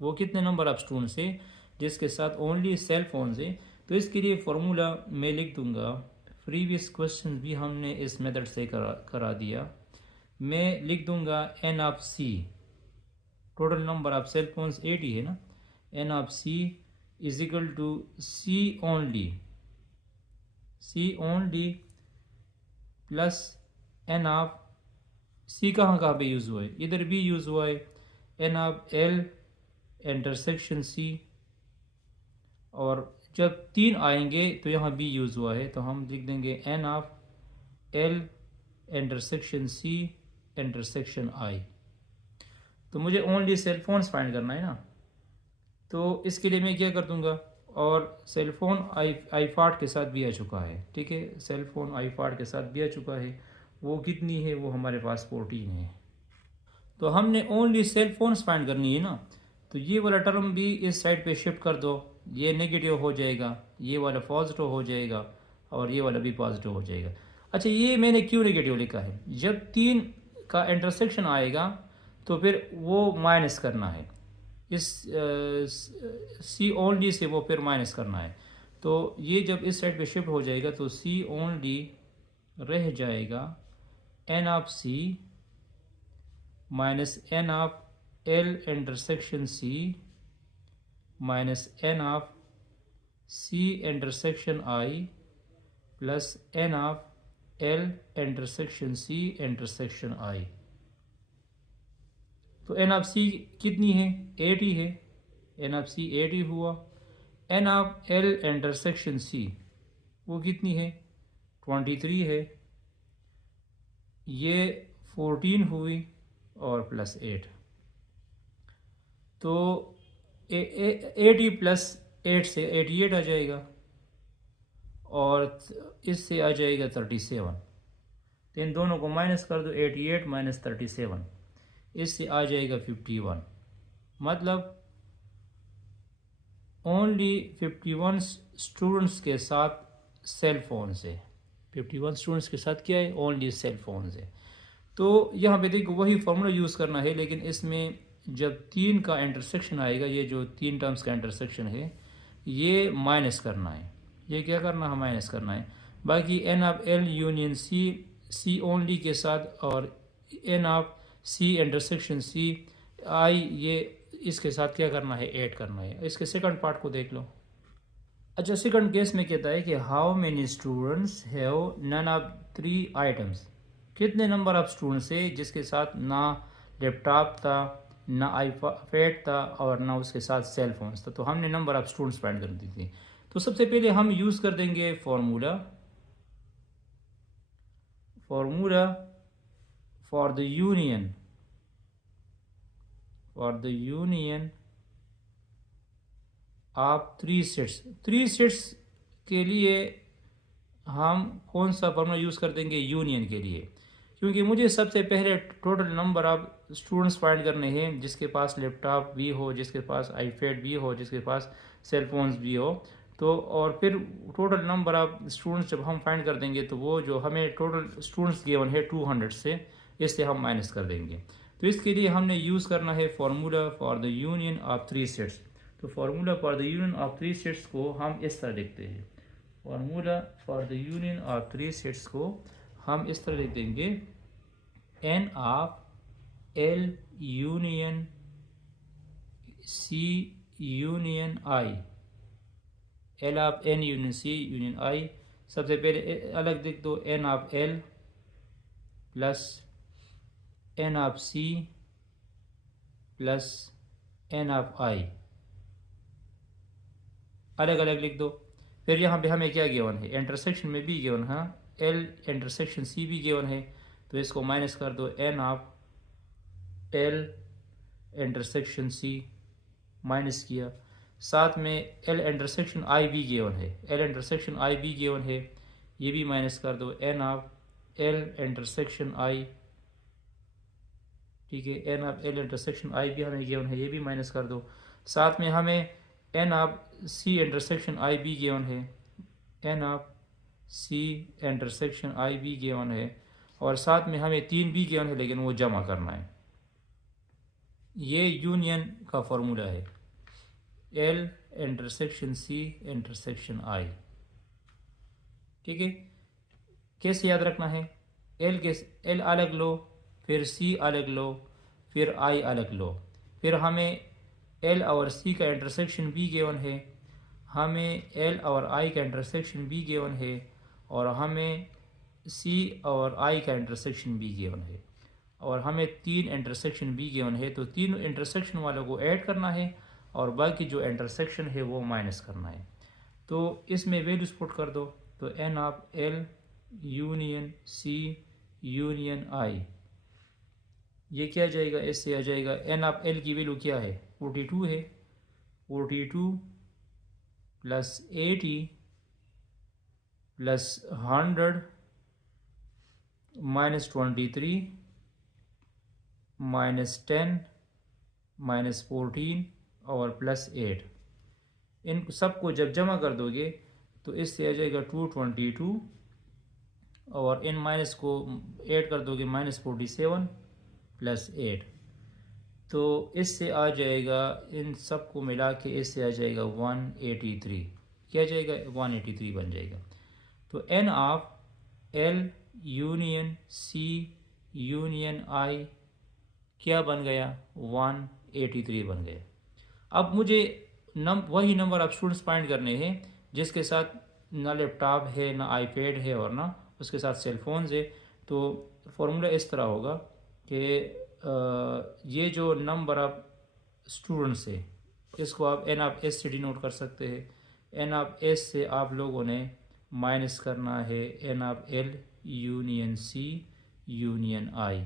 वो कितने नंबर ऑफ स्टूडेंट्स है जिसके साथ ओनली सेल फोन है। तो इसके लिए फॉर्मूला मैं लिख दूंगा, प्रीवियस क्वेश्चन भी हमने इस मेथड से करा दिया। मैं लिख दूंगा N of C, total number of cell phones 80 है ना, n of C is equal to C only plus N of C कहाँ पे यूज हुआ है, इधर भी यूज हुआ है, N of L intersection C. और जब 3 आएंगे तो यहाँ भी यूज हुआ है, तो हम लिख देंगे N of L intersection C intersection I. तो मुझे ओनली सेल फोन्स फाइंड करना है ना, तो इसके लिए मैं क्या कर दूंगा, और सेल फोन आईपैड के साथ भी आ चुका है। ठीक है, सेल फोन आईपैड के साथ भी आ चुका है, वो कितनी है, वो हमारे पास 14 है। तो हमने ओनली सेल फोन्स फाइंड करनी है ना, तो ये वाला टर्म भी इस साइड पे शिफ्ट कर दो, ये नेगेटिव हो जाएगा, ये वाला पॉजिटिव हो जाएगा, और ये वाला भी पॉजिटिव हो जाएगा। अच्छा, ये मैंने क्यों नेगेटिव लिखा है, जब 3 का इंटरसेक्शन आएगा तो फिर वो माइनस करना है, इस सी ओनली से वो फिर माइनस करना है। तो ये जब इस साइड पे शिफ्ट हो जाएगा तो सी ओनली रह जाएगा N of C minus N of L intersection C minus N of C intersection I plus N of L intersection C intersection I. तो एन ऑफ सी कितनी है 80 है, एन ऑफ सी 80 हुआ। N of L intersection C वो कितनी है 23 है, ये 14 हुई और प्लस 8। तो 80 प्लस 8 से 88 आ जाएगा, और इससे आ जाएगा 37। तो इन दोनों को माइनस कर दो, 88 माइनस 37, इससे आ जाएगा 51। मतलब ओनली 51 स्टूडेंट्स के साथ सेल फोन से, 51 स्टूडेंट्स के साथ क्या है, ओनली सेल फोन से। तो यहाँ पे देखो वही फॉर्मूला यूज़ करना है, लेकिन इसमें जब 3 का इंटरसेक्शन आएगा, ये जो 3 टर्म्स का इंटरसेक्शन है, ये माइनस करना है, ये क्या करना है, माइनस करना है। बाकी n of L union C, C only के साथ, और N of C intersection C I, ये इसके साथ क्या करना है, ऐड करना है। इसके सेकंड पार्ट को देख लो। अच्छा, सेकंड केस में कहता है कि how many students have none of 3 items, कितने नंबर ऑफ स्टूडेंट्स है जिसके साथ ना लैपटॉप था, ना आईपैड था, और ना उसके साथ सेल फोन्स था। तो हमने नंबर ऑफ स्टूडेंट्स फाइंड कर दी थी। तो सबसे पहले हम यूज़ कर देंगे formula for the union of 3 sets. 3 sets के लिए हम कौन सा फॉर्मूला यूज़ कर देंगे, यूनियन के लिए, क्योंकि मुझे सबसे पहले total number of students find करने हैं जिसके पास लैपटॉप भी हो, जिसके पास आईपैड भी हो, जिसके पास सेलफोन्स भी हो। तो और फिर टोटल नंबर ऑफ स्टूडेंट्स जब हम फाइंड कर देंगे तो वो जो हमें टोटल स्टूडेंट्स गिवन है 200 से, इससे हम माइनस कर देंगे। तो इसके लिए हमने यूज़ करना है formula for the union of 3 sets. तो formula for the union of 3 sets को हम इस तरह लिखते हैं। Formula for the union of 3 sets को हम इस तरह लिख देंगे, N of L union C union I, L of n union C union I. सबसे पहले अलग लिख दो, N of L plus N of C plus N of I, अलग अलग लिख दो। फिर यहाँ पे हमें क्या गिवन है, इंटरसेक्शन में भी गिवन है, एल इंटरसेक्शन सी भी गिवन है, तो इसको माइनस कर दो, N of L intersection C minus किया। साथ में एल इंटरसेक्शन आई भी गिवन है, एल इंटरसेक्शन आई भी गिवन है, ये भी माइनस कर दो, एन ऑफ एल इंटरसेक्शन आई, ठीक है, एन ऑफ एल इंटरसेक्शन आई भी हमें गिवन है, ये भी माइनस कर दो। साथ में हमें एन ऑफ सी इंटरसेक्शन आई भी गिवन है, एन ऑफ सी इंटरसेक्शन आई भी गिवन है, और साथ में हमें 3 भी गिवन है लेकिन वो जमा करना है। ये यूनियन का फॉर्मूला है, एल इंटरसेक्शन सी इंटरसेक्शन आई, ठीक है। कैसे याद रखना है, एल अलग लो, फिर सी अलग लो, फिर आई अलग लो। फिर हमें एल और सी का इंटरसेक्शन भी गिवन है, हमें एल और आई का इंटरसेक्शन भी गिवन है, और हमें सी और आई का इंटरसेक्शन भी गिवन है, और हमें 3 इंटरसेक्शन भी गिवन है। तो तीनों इंटरसेक्शन वालों को ऐड करना है और बाकी जो इंटरसेक्शन है वो माइनस करना है। तो इसमें वैल्यूज पुट कर दो, तो N of L union C union I, ये क्या जाएगा, इससे आ जाएगा, एन ऑफ एल की वैल्यू क्या है, 42 है, 42 plus 80 plus 100 minus 23 minus 10 minus 14 और प्लस 8, इन सबको जब जमा कर दोगे तो इससे आ जाएगा 222, और इन माइनस को ऐड कर दोगे माइनस 47 प्लस 8, तो इससे आ जाएगा, इन सबको मिला के इससे आ जाएगा 183, क्या जाएगा 183 बन जाएगा। तो N of L union C union I क्या बन गया, 183 बन गया। अब मुझे वही नंबर ऑफ स्टूडेंट्स फाइंड करने हैं जिसके साथ ना लैपटॉप है, ना आईपैड है, और ना उसके साथ सेलफोन्स है। तो फॉर्मूला इस तरह होगा कि ये जो नंबर ऑफ स्टूडेंट्स है इसको आप एन ऑफ एस से डिनोट कर सकते हैं। एन ऑफ एस से आप लोगों ने माइनस करना है N of L union C union I,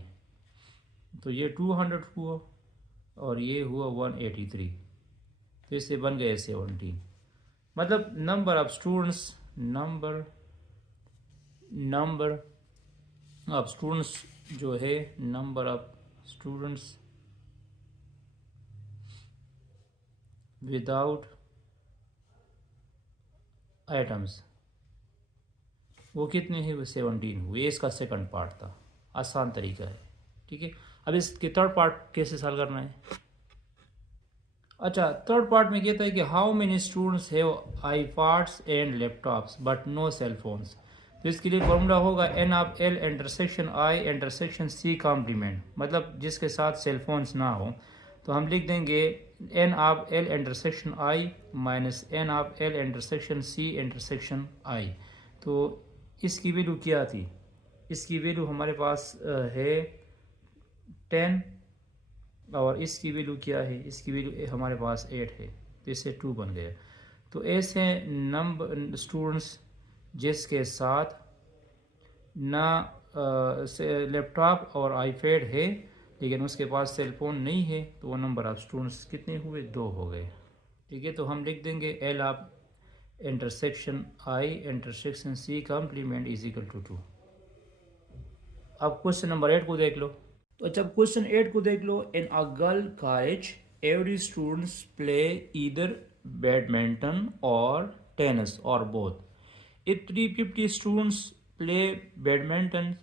तो ये 200 हुआ और ये हुआ 183, तो इससे बन गए 17। मतलब number of students, number of students जो है, number of students without items वो कितने हैं, वो 17 हुए। इसका सेकंड पार्ट था, आसान तरीका है, ठीक है। अब इसके थर्ड पार्ट कैसे सॉल्व करना है। अच्छा, थर्ड पार्ट में कहता है कि how many students have iPods and laptops but no cell phones. तो इसके लिए फॉर्मूला होगा N of L intersection I intersection C complement, मतलब जिसके साथ सेलफोन्स ना हो। तो हम लिख देंगे N of L intersection I minus N of L intersection C intersection I. तो इसकी वैल्यू क्या थी, इसकी वैल्यू हमारे पास है 10, और इसकी वैल्यू क्या है, इसकी वैल्यू हमारे पास 8 है, तो इससे 2 बन गया। तो ऐसे नंबर स्टूडेंट्स जिसके साथ ना लैपटॉप और आईपैड है लेकिन उसके पास सेलफोन नहीं है, तो वो नंबर ऑफ स्टूडेंट्स कितने हुए, 2 हो गए, ठीक है। तो हम लिख देंगे L of intersection I intersection C complement is equal to 2। अब क्वेश्चन नंबर 8 को देख लो। तो अच्छा, क्वेश्चन 8 को देख लो। In a girl college every students play either badminton और टेनिस और both. If 350 students play badminton,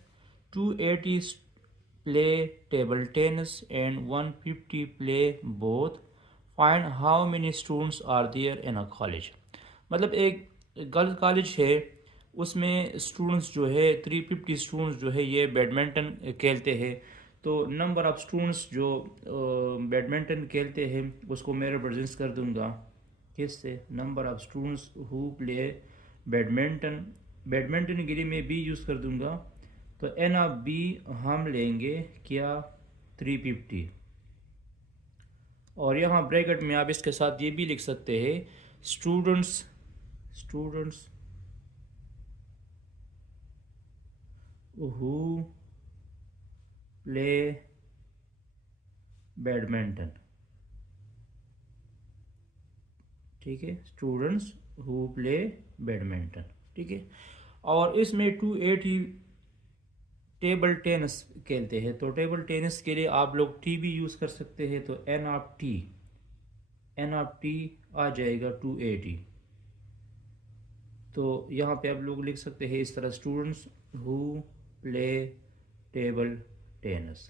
280 play table tennis and 150 play both, find how many students are there in a college. मतलब एक girls college है, उसमें students जो है 350 students जो है ये बैडमिंटन खेलते हैं। तो नंबर ऑफ स्टूडेंट्स जो बैडमिंटन खेलते हैं उसको मैं रिप्रेजेंट कर दूंगा किससे, number of students who play badminton. Badminton के लिए मैं बी यूज़ कर दूंगा, तो एन ऑफ बी हम लेंगे क्या, 350। और यहाँ ब्रैकेट में आप इसके साथ ये भी लिख सकते हैं, students students who play badminton. ठीक है, स्टूडेंट्स हु प्ले बैडमिंटन। ठीक है, और इसमें 280 टेबल टेनिस खेलते हैं। तो टेबल टेनिस के लिए आप लोग टी भी यूज़ कर सकते हैं, तो एन ऑफ टी आ जाएगा 280। तो यहाँ पे आप लोग लिख सकते हैं इस तरह, students who play table tennis.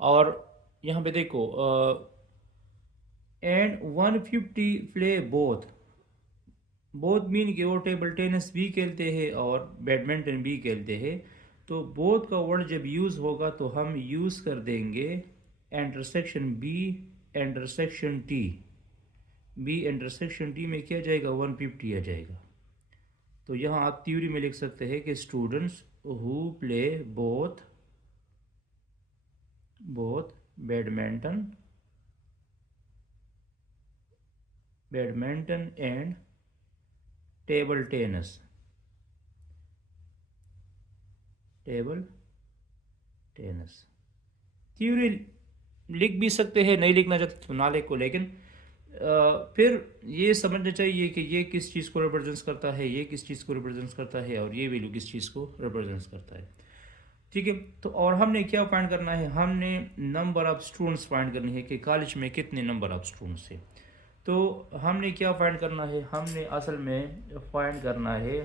और यहाँ पे देखो, and 150 play both. Both mean कि वो टेबल टेनिस भी खेलते हैं और बैडमिंटन भी खेलते हैं। तो बोथ का वर्ड जब यूज़ होगा तो हम यूज़ कर देंगे intersection B intersection T. B intersection T में क्या जाएगा, 150 आ जाएगा। तो यहाँ आप थ्योरी में लिख सकते हैं कि students who play both both badminton badminton and table tennis table tennis. Theory लिख भी सकते हैं, नहीं लिखना चाहते तो ना लिखो, लेकिन फिर ये समझना चाहिए कि ये किस चीज़ को रिप्रेजेंट करता है, ये किस चीज़ को रिप्रेजेंट करता है, और ये वैल्यू किस चीज़ को रिप्रेजेंट करता है। ठीक है, तो और हमने क्या फाइंड करना है, हमने नंबर ऑफ स्टूडेंट्स फाइंड करनी है कि कॉलेज में कितने नंबर ऑफ स्टूडेंट्स है। तो हमने क्या फाइंड करना है, हमने असल में फाइंड करना है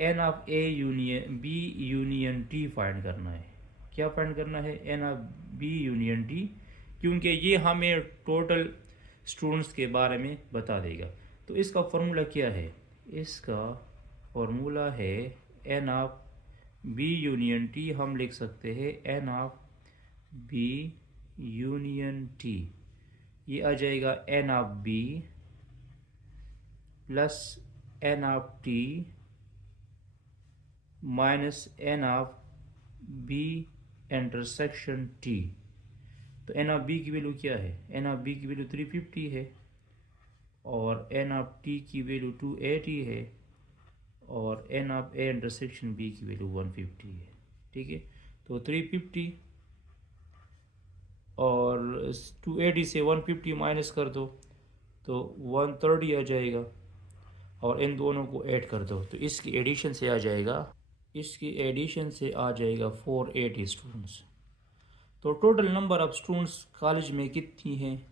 N of A union B union T find करना है। क्या फाइंड करना है, N of B union T, क्योंकि ये हमें टोटल स्टूडेंट्स के बारे में बता देगा। तो इसका फॉर्मूला क्या है, इसका फॉर्मूला है N of B union T. हम लिख सकते हैं N of B union T, ये आ जाएगा N of B plus N of T minus N of B intersection T. तो एन ऑफ बी की वैल्यू क्या है, एन ऑफ बी की वैल्यू 350 है, और एन ऑफ टी की वैल्यू 280 है, और N of A intersection B की वैल्यू 150 है। ठीक है, तो 350 और 280 से 150 माइनस कर दो तो 130 आ जाएगा, और इन दोनों को ऐड कर दो तो इसकी एडिशन से आ जाएगा 480 स्टूडेंट्स। तो total number of students college में कितनी हैं,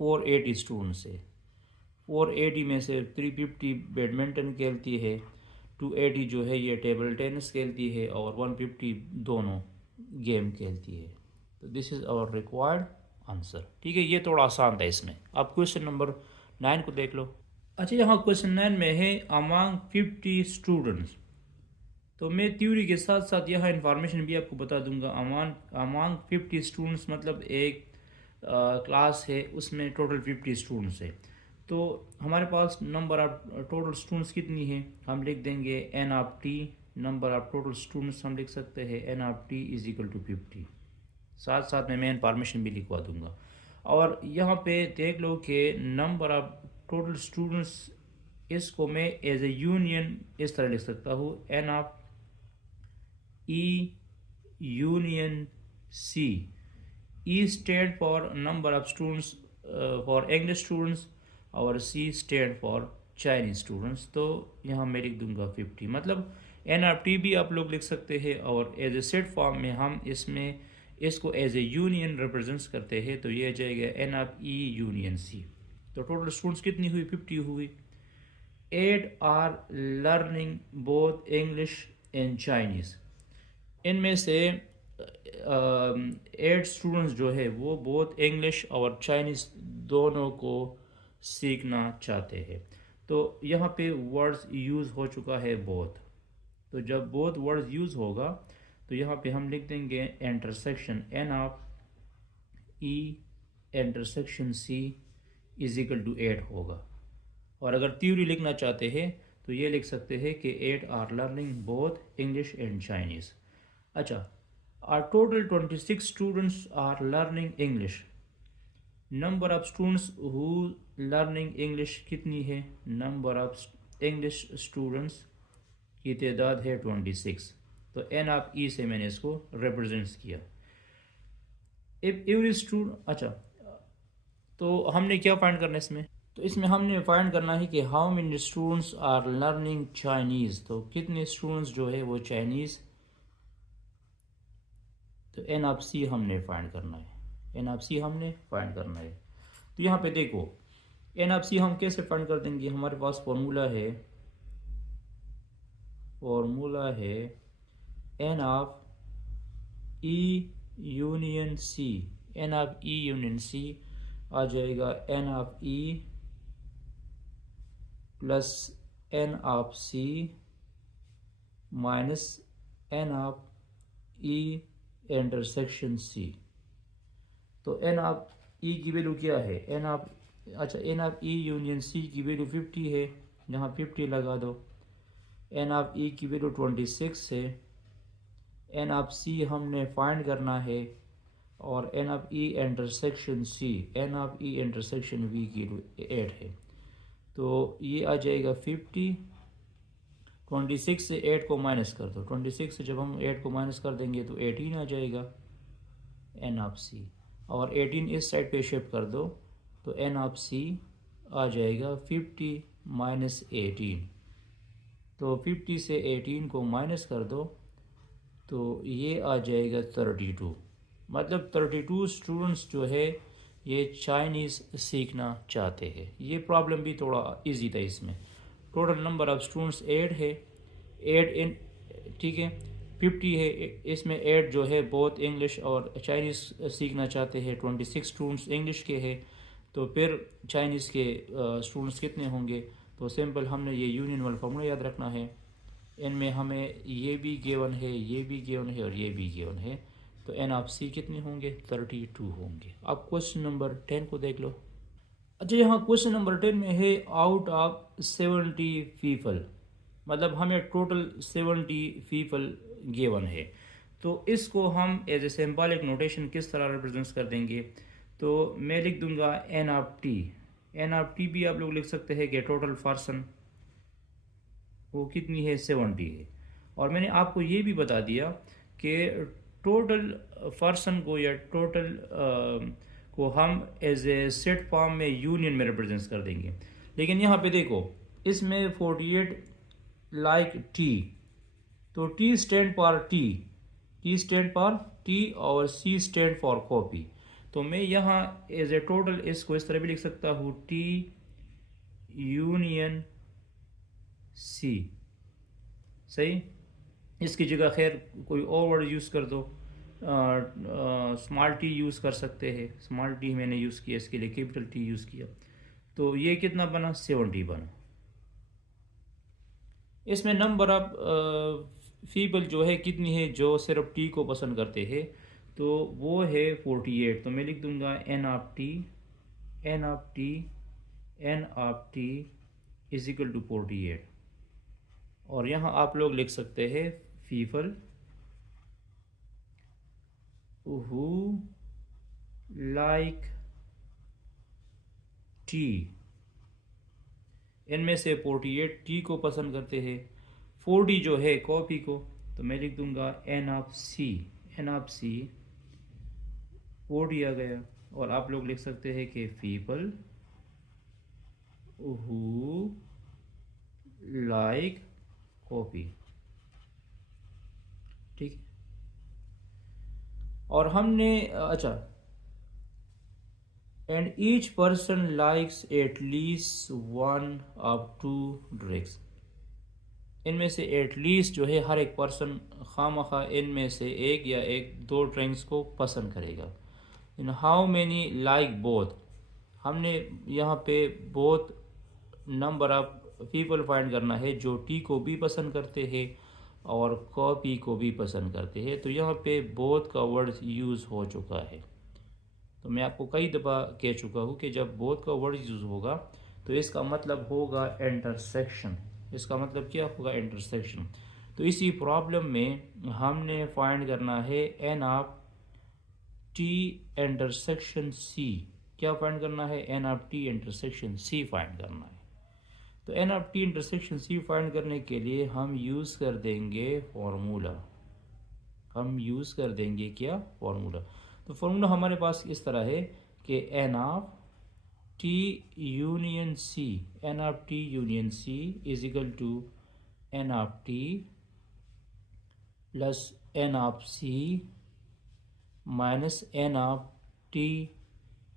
480 स्टूडेंट्स है। 480 में से 350 बैडमिंटन खेलती है, 280 जो है ये टेबल टेनिस खेलती है, और 150 दोनों गेम खेलती है। तो this is our required answer. ठीक है, ये थोड़ा आसान था इसमें। अब क्वेश्चन नंबर 9 को देख लो। अच्छा, यहाँ क्वेश्चन 9 में है अमंग 50 स्टूडेंट्स। तो मैं थ्योरी के साथ साथ यहाँ इंफॉर्मेशन भी आपको बता दूंगा। अमंग 50 स्टूडेंट्स मतलब एक क्लास है, उसमें टोटल 50 स्टूडेंट्स है। तो हमारे पास नंबर ऑफ टोटल स्टूडेंट्स कितनी है, हम लिख देंगे N of T. Number of total students हम लिख सकते हैं N of T is equal to 50। साथ साथ में मैं इंफॉर्मेशन भी लिखवा दूंगा। और यहाँ पे देख लो कि नंबर ऑफ टोटल स्टूडेंट्स, इसको मैं एज ए यूनियन इस तरह लिख सकता हूँ, N of E union C. E stand for number of students for English students, और C stand for Chinese students. तो यहाँ मैं लिख दूंगा 50। मतलब NRT भी आप लोग लिख सकते हैं और एज ए सेट फॉर्म में हम इसमें इसको एज ए यूनियन रिप्रेजेंट्स करते हैं, तो ये आ जाएगा NRE यूनियन C। तो टोटल स्टूडेंट्स कितनी हुई? 50 हुई। 8 are learning both English and Chinese. इनमें से 8 स्टूडेंट्स जो है वो बोथ इंग्लिश और चाइनीज़ दोनों को सीखना चाहते हैं। तो यहाँ पे वर्ड्स यूज़ हो चुका है बोथ। तो जब बोथ वर्ड्स यूज़ होगा तो यहाँ पे हम लिख देंगे intersection NRE intersection C is equal to 8 होगा। और अगर थ्योरी लिखना चाहते हैं तो ये लिख सकते हैं कि 8 are learning both English and Chinese. अच्छा, are total 26 students are learning English. Number of students who learning English कितनी है? नंबर ऑफ इंग्लिश स्टूडेंट्स की तादाद है 26। तो NRE से मैंने इसको रिप्रेजेंट्स किया। इफ एवरी स्टूडेंट, अच्छा, तो हमने क्या फाइंड करना है इसमें? तो इसमें हमने फाइंड करना है कि how many students are learning Chinese. तो कितने स्टूडेंट्स जो है वो चाइनीज़, तो NRC हमने फाइंड करना है। NRC हमने फाइंड करना है। तो यहाँ पे देखो NRC हम कैसे फाइंड कर देंगे? हमारे पास फॉर्मूला है NRE union C। NRE union C आ जाएगा NRE plus NRC minus NRE intersection C। तो NRE की वैल्यू क्या है? NRE यूनियन C की वैल्यू 50 है, यहाँ 50 लगा दो। NRE की वैल्यू 26 है। NRC हमने फाइंड करना है और NRE इंटरसेक्शन V की वैल्यू 8 है। तो ये आ जाएगा 50। 26 से 8 को माइनस कर दो। 26 से जब हम 8 को माइनस कर देंगे तो 18 आ जाएगा NRC। और 18 इस साइड पे शिफ्ट कर दो तो NRC आ जाएगा 50 माइनस 18। तो 50 से 18 को माइनस कर दो तो ये आ जाएगा 32। मतलब 32 स्टूडेंट्स जो है ये चाइनीज़ सीखना चाहते हैं। ये प्रॉब्लम भी थोड़ा इजी था इसमें। टोटल नंबर ऑफ स्टूडेंट्स 8 है, 8 इन, ठीक है, 50 है। इसमें 8 जो है बहुत इंग्लिश और चाइनीज़ सीखना चाहते हैं। 26 स्टूडेंट्स इंग्लिश के हैं, तो फिर चाइनीज़ के स्टूडेंट्स कितने होंगे? तो सिंपल हमने ये यूनियन वाला फार्मूला याद रखना है। इनमें हमें ये भी गिवन है, ये भी गिवन है और ये भी गिवन है। तो NRC कितने होंगे? 32 होंगे। अब क्वेश्चन नंबर 10 को देख लो। अच्छा, यहाँ क्वेश्चन नंबर 10 में है आउट ऑफ 70 पीपल, मतलब हमें टोटल 70 पीपल गिवन है। तो इसको हम एज ए सिंबॉलिक नोटेशन किस तरह रिप्रेजेंट कर देंगे? तो मैं लिख दूंगा NRT भी आप लोग लिख सकते हैं कि टोटल पर्सन वो कितनी है? 70 है। और मैंने आपको ये भी बता दिया कि टोटल पर्सन को या टोटल को हम एज ए सेट फॉर्म में यूनियन में रिप्रेजेंट कर देंगे। लेकिन यहाँ पे देखो इसमें 48 लाइक T, तो T stand for T stand for T और C स्टैंड फॉर कॉपी। तो मैं यहाँ एज ए टोटल इसको इस तरह भी लिख सकता हूँ T यूनियन C। सही, इसकी जगह खैर कोई और वर्ड यूज़ कर दो, स्मॉल T यूज़ कर सकते हैं। स्मॉल T मैंने यूज़ किया, इसके लिए कैपिटल T यूज़ किया। तो ये कितना बना? 70 बना। इसमें नंबर ऑफ पीपल जो है कितनी है जो सिर्फ T को पसंद करते हैं? तो वो है 48। तो मैं लिख दूंगा N of T is equal to 48। और यहाँ आप लोग लिख सकते हैं पीपल हु लाइक टी। इनमें से 48 टी को पसंद करते हैं, 40 जो है कॉफ़ी को। तो मैं लिख दूंगा N ऑफ C 40 आ गया। और आप लोग लिख सकते हैं कि पीपल who like कॉपी, ठीक। और हमने अच्छा, and each person likes at least one of two drinks, इनमें से एटलीस्ट जो है हर एक पर्सन खामखा इनमें से एक या एक दो ड्रिंक्स को पसंद करेगा। In how many like both, हमने यहाँ पे both number of people find करना है जो टी को भी पसंद करते हैं और कॉफ़ी को भी पसंद करते हैं। तो यहाँ पे बोथ का वर्ड यूज़ हो चुका है। तो मैं आपको कई दफ़ा कह चुका हूँ कि जब बोथ का वर्ड यूज़ होगा तो इसका मतलब होगा इंटरसेक्शन। इसका मतलब क्या होगा? इंटरसेक्शन। तो इसी प्रॉब्लम में हमने फाइंड करना है N of T intersection C. क्या फाइंड करना है? N of T intersection C find करना है। तो N of T intersection C find करने के लिए हम यूज़ कर देंगे फॉर्मूला। हम यूज़ कर देंगे क्या? फॉर्मूला। तो फॉर्मूला हमारे पास इस तरह है कि N of T union C, N of T union C is equal to N of T plus N of C minus N of T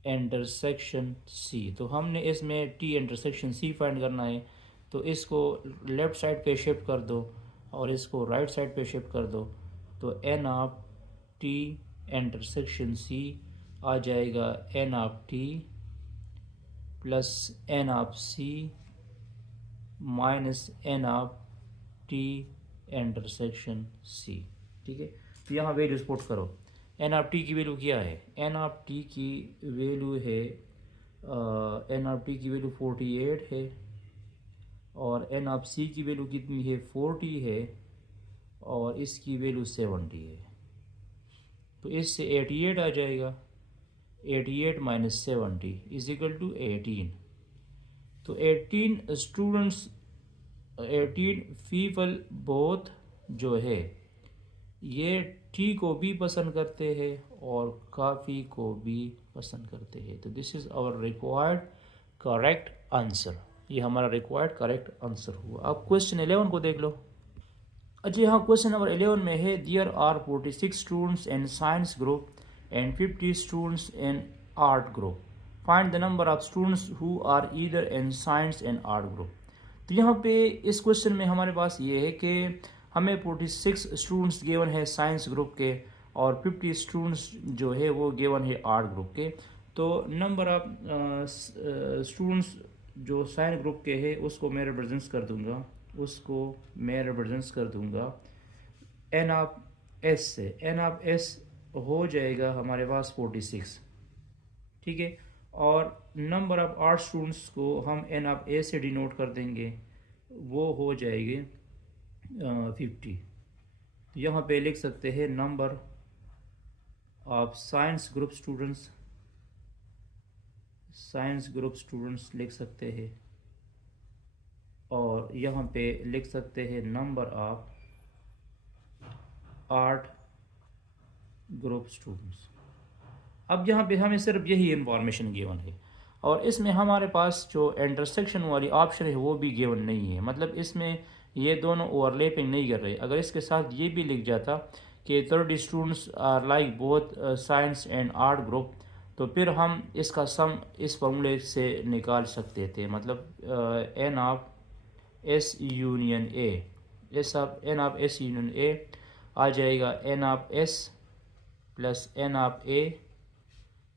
intersection C. तो हमने इसमें टी इंटरसेक्शन सी फाइंड करना है, तो इसको लेफ़्ट साइड पे shift कर दो और इसको राइट साइड पे शिफ्ट कर दो। तो N of T intersection C आ जाएगा N of T plus N of C minus N of T intersection C, ठीक है। तो यहाँ वैल्यूज पुट करो। एन ऑफ टी की वैल्यू क्या है? एन ऑफ टी की वैल्यू है एन ऑफ टी की वैल्यू 48 है और एन ऑफ सी की वैल्यू कितनी है? 40 है और इसकी वैल्यू 70 है। तो इससे 88 आ जाएगा। 88 माइनस 70 इज इक्वल टू 18। तो 18 स्टूडेंट्स, 18 पीपल बोथ जो है ये टी को भी पसंद करते हैं और कॉफ़ी को भी पसंद करते हैं। तो this is our required correct answer. ये हमारा रिक्वायर्ड करेक्ट आंसर हुआ। अब क्वेश्चन 11 को देख लो। अच्छा, यहाँ क्वेश्चन नंबर 11 में है there are 46 students in science group and 50 students in art group. Find the number of students who are either in science and art group. तो यहाँ पे इस क्वेश्चन में हमारे पास ये है कि हमें 46 स्टूडेंट्स गिवन है साइंस ग्रुप के और 50 स्टूडेंट्स जो है वो गिवन है आर्ट ग्रुप के। तो नंबर ऑफ स्टूडेंट्स जो साइंस ग्रुप के है उसको मैं रिप्रेजेंट्स कर दूंगा, उसको मैं रिप्रेजेंट्स कर दूंगा एन ऑफ एस से। एन ऑफ एस हो जाएगा हमारे पास 46, ठीक है। और नंबर ऑफ आर्ट स्टूडेंट्स को हम एन ऑफ ए से डिनोट कर देंगे, वो हो जाएगी 50। तो यहाँ पे लिख सकते हैं number of science group students, science group students लिख सकते हैं और यहाँ पे लिख सकते हैं number of art group students. अब यहाँ पे हमें सिर्फ यही इंफॉर्मेशन गिवन है और इसमें हमारे पास जो इंटरसेक्शन वाली ऑप्शन है वो भी गिवन नहीं है। मतलब इसमें ये दोनों ओवरलैपिंग नहीं कर रहे। अगर इसके साथ ये भी लिख जाता कि 30 students are like both science and art group, तो फिर हम इसका सम इस फॉर्मूले से निकाल सकते थे। मतलब n of S union A, n of S union A आ जाएगा N of S plus N of A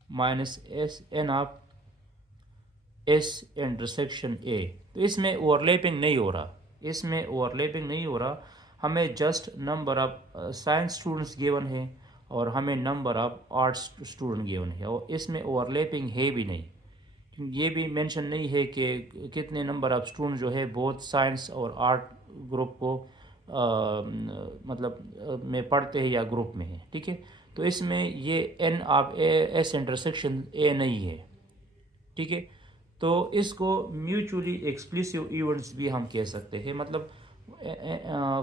minus S n of S intersection A. तो इसमें ओवरलैपिंग नहीं हो रहा, इसमें ओवरलैपिंग नहीं हो रहा। हमें just number of science students given है और हमें number of arts student given है और इसमें ओवरलैपिंग है भी नहीं। ये भी मेंशन नहीं है कि कितने नंबर ऑफ स्टूडेंट जो है बोथ साइंस और आर्ट ग्रुप को मतलब में पढ़ते हैं या ग्रुप में है, ठीक है। तो इसमें ये N of S intersection A नहीं है, ठीक है। तो इसको म्यूचुअली एक्सक्लूसिव इवेंट्स भी हम कह सकते हैं। मतलब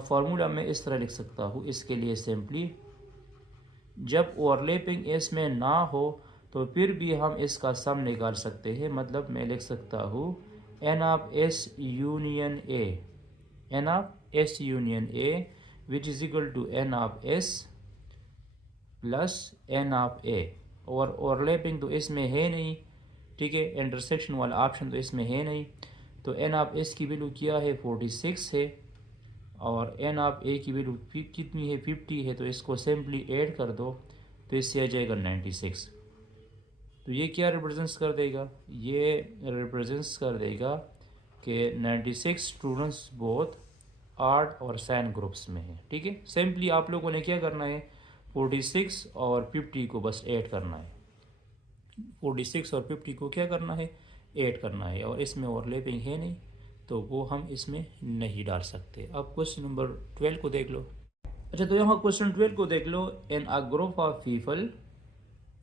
फार्मूला में इस तरह लिख सकता हूँ इसके लिए सिंपली, जब ओवरलैपिंग इसमें ना हो तो फिर भी हम इसका सम निकाल सकते हैं। मतलब मैं लिख सकता हूँ n of s union a, n of s union a which is equal to n of s plus n of a, और ओवरलैपिंग तो इसमें है नहीं, ठीक है, इंटरसेक्शन वाला ऑप्शन तो इसमें है नहीं, तो n ऑफ s की वैल्यू क्या है 46 है, और n ऑफ a की वैल्यू कितनी है 50 है, तो इसको सिंपली ऐड कर दो तो इससे आ जाएगा 96। तो ये क्या रिप्रेजेंट्स कर देगा, ये रिप्रेजेंट्स कर देगा कि 96 स्टूडेंट्स बोथ आर्ट और साइंस ग्रुप्स में है, ठीक है। सिंपली आप लोगों ने क्या करना है 46 और 50 को बस ऐड करना है, 46 और 50 को क्या करना है ऐड करना है, और इसमें ओवरलैपिंग है नहीं तो वो हम इसमें नहीं डाल सकते। अब क्वेश्चन नंबर 12 को देख लो। अच्छा, तो यहाँ क्वेश्चन 12 को देख लो। In a group of people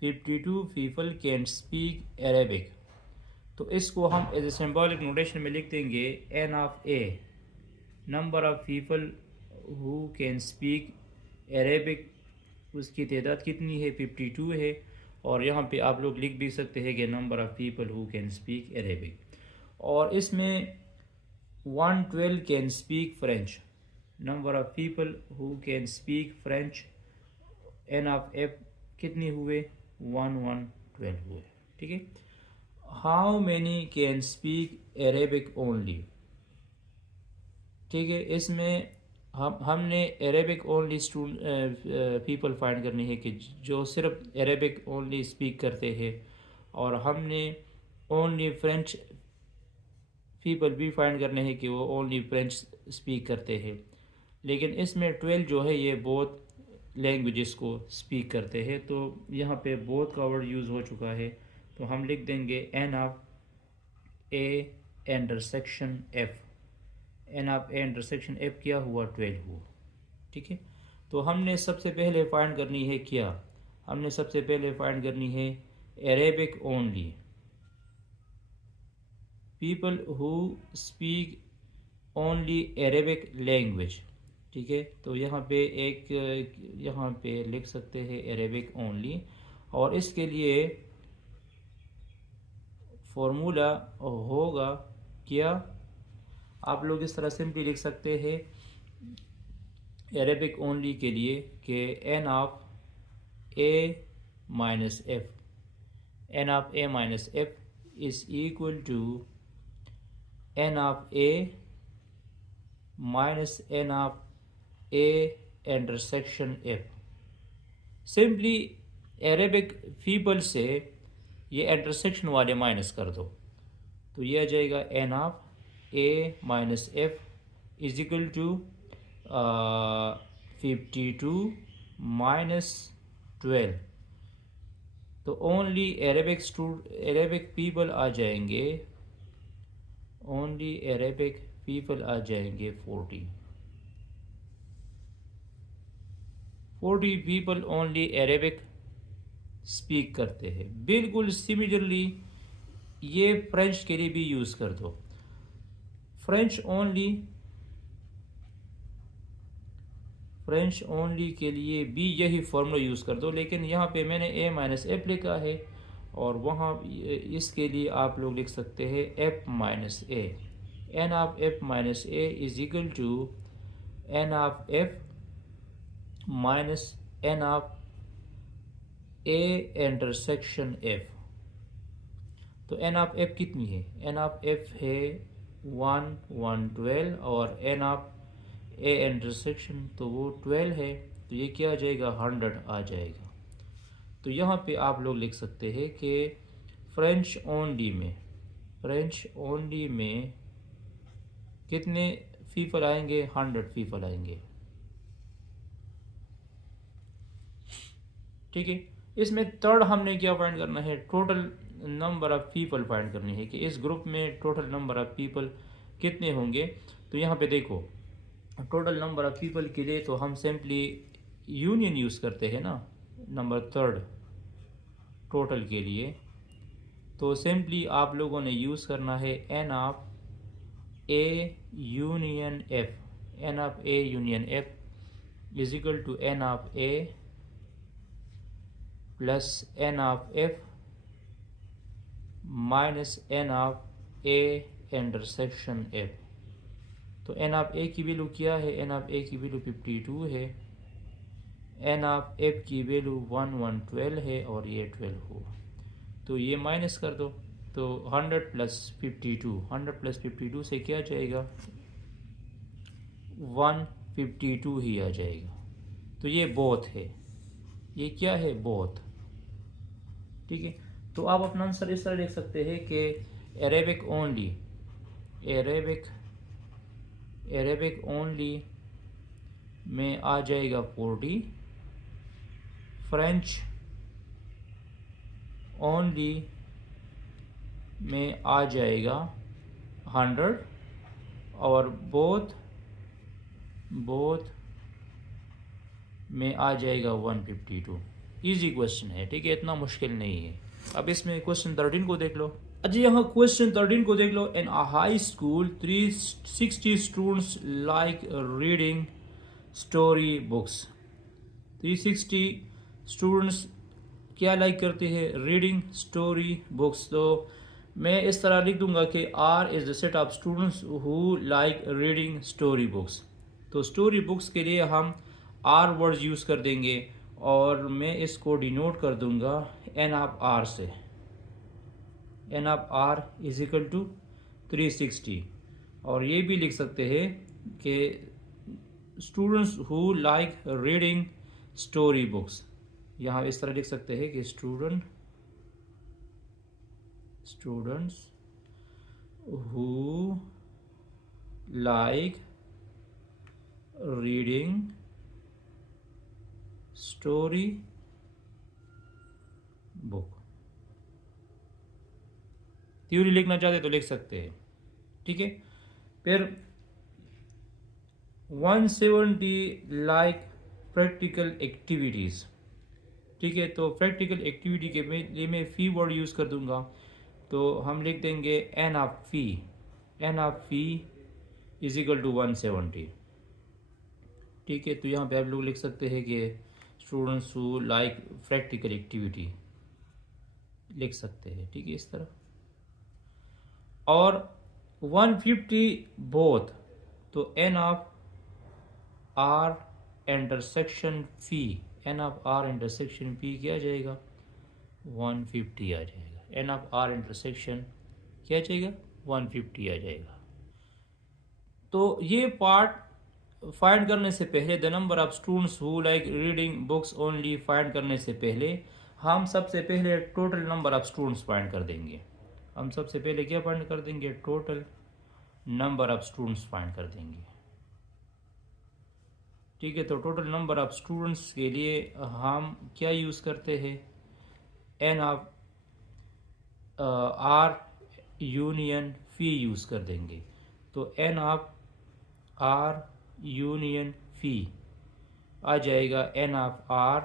52 people can speak Arabic, तो इसको हम एज ए सिंबॉलिक नोटेशन में लिख देंगे N of A, number of people who can speak Arabic, उसकी तादाद कितनी है 52 है, और यहाँ पे आप लोग लिख भी सकते हैं कि number of people who can speak Arabic, और इसमें 112 can speak French, number of people who can speak French, N of F कितने हुए 1112 हुए, ठीक है। How many can speak Arabic only, ठीक है, इसमें हमने अरेबिक ओनली पीपल फाइंड करनी है कि जो सिर्फ अरेबिक ओनली स्पीक करते हैं, और हमने ओनली फ्रेंच पीपल भी फाइंड करने हैं कि वो ओनली फ्रेंच स्पीक करते हैं, लेकिन इसमें 12 जो है ये बहुत लैंग्वेजेस को स्पीक करते हैं, तो यहाँ पे बहुत का वर्ड यूज़ हो चुका है, तो हम लिख देंगे N of A intersection F, N of A intersection F क्या हुआ 12 हुआ, ठीक है। तो हमने सबसे पहले फाइंड करनी है क्या, हमने सबसे पहले फाइंड करनी है Arabic only, people who speak only Arabic language, ठीक है। तो यहाँ पे यहाँ पे लिख सकते हैं अरेबिक ओनली, और इसके लिए फॉर्मूला होगा क्या, आप लोग इस तरह सिंपली लिख सकते हैं अरेबिक ओनली के लिए कि N of A minus F, N of A minus F is equal to N of A minus N of A intersection F. Simply Arabic people से ये इंटरसेक्शन वाले माइनस कर दो, तो ये आ जाएगा N of A minus F is equal to 52 minus 12, तो ओनली अरेबिक पीपल आ जाएंगे, ओनली अरेबिक पीपल आ जाएंगे 40 पीपल ओनली अरेबिक स्पीक करते हैं। बिल्कुल सिमिलरली ये फ्रेंच के लिए भी यूज़ कर दो, फ्रेंच ओनली के लिए भी यही फॉर्मूला यूज़ कर दो, लेकिन यहाँ पे मैंने ए माइनस एफ लिखा है, और वहाँ इसके लिए आप लोग लिख सकते हैं F minus A, n of F minus A is equal to N of F minus N of A intersection F. तो एन ऑफ एफ कितनी है, एन ऑफ एफ है 112, और एन ऑफ ए इंटरसेक्शन तो वो 12 है, तो ये क्या आ जाएगा 100 आ जाएगा। तो यहाँ पे आप लोग लिख सकते हैं कि फ्रेंच ओनली में कितने पीपल आएंगे 100 पीपल आएंगे, ठीक है। इसमें थर्ड हमने क्या फाइंड करना है, total number of people find करनी है कि इस ग्रुप में टोटल नंबर ऑफ पीपल कितने होंगे। तो यहाँ पे देखो टोटल नंबर ऑफ पीपल के लिए तो हम सिंपली यूनियन यूज़ करते हैं ना, नंबर थर्ड टोटल के लिए, तो सिंपली आप लोगों ने यूज़ करना है N of A union F, N of A union F is equal to N of A plus N of F minus N of A intersection F. तो N of A की value क्या है? N of A की value 52 है, N of F की value 112 है और ये 12 हो। तो ये माइनस कर दो, तो 100 प्लस 52, 100 प्लस 52 से क्या जाएगा? 152 ही आ जाएगा। तो ये बोथ है, ये क्या है? बोथ। ठीक है, तो आप अपना आंसर इस तरह लिख सकते हैं कि अरेबिक ओनली, अरेबिक ओनली में आ जाएगा 40, फ्रेंच ओनली में आ जाएगा 100 और बोथ में आ जाएगा 152। इजी क्वेश्चन है, ठीक है, इतना मुश्किल नहीं है। अब इसमें क्वेश्चन 13 को देख लो। जी यहाँ क्वेश्चन 13 को देख लो। In a high school 360 students like reading story books. 360 students क्या लाइक करते हैं? Reading story books. तो मैं इस तरह लिख दूंगा कि R is the set of students who like reading story books. तो स्टोरी बुक्स के लिए हम आर वर्ड्स यूज़ कर देंगे और मैं इसको डिनोट कर दूंगा एन ऑफ आर से। N of R is equal to 360। और ये भी लिख सकते हैं कि students who like reading story books. यहाँ इस तरह लिख सकते हैं कि students who like reading story book. Theory लिखना चाहते तो लिख सकते हैं, ठीक है। फिर 170 लाइक प्रैक्टिकल एक्टिविटीज़, ठीक है। तो प्रैक्टिकल एक्टिविटी के लिए मैं फी वर्ड यूज़ कर दूंगा। तो हम लिख देंगे N of P is equal to 170, ठीक है। तो यहाँ पे आप लोग लिख सकते हैं कि students who like practical activity लिख सकते हैं, ठीक है, इस तरह। और 150 बोथ, तो N of R intersection P, n of R intersection P क्या आ जाएगा? 150 आ जाएगा। एन ऑफ आर इंटरसेक्शन क्या आ जाएगा? 150 आ जाएगा। तो ये पार्ट फाइंड करने से पहले, the number of students who like reading books only find करने से पहले हम सबसे पहले total number of students find कर देंगे। हम सबसे पहले क्या फाइंड कर देंगे? Total number of students find कर देंगे, ठीक है। तो टोटल नंबर ऑफ स्टूडेंट्स के लिए हम क्या यूज़ करते हैं? N of R union P use कर देंगे। तो N of R union P आ जाएगा N of R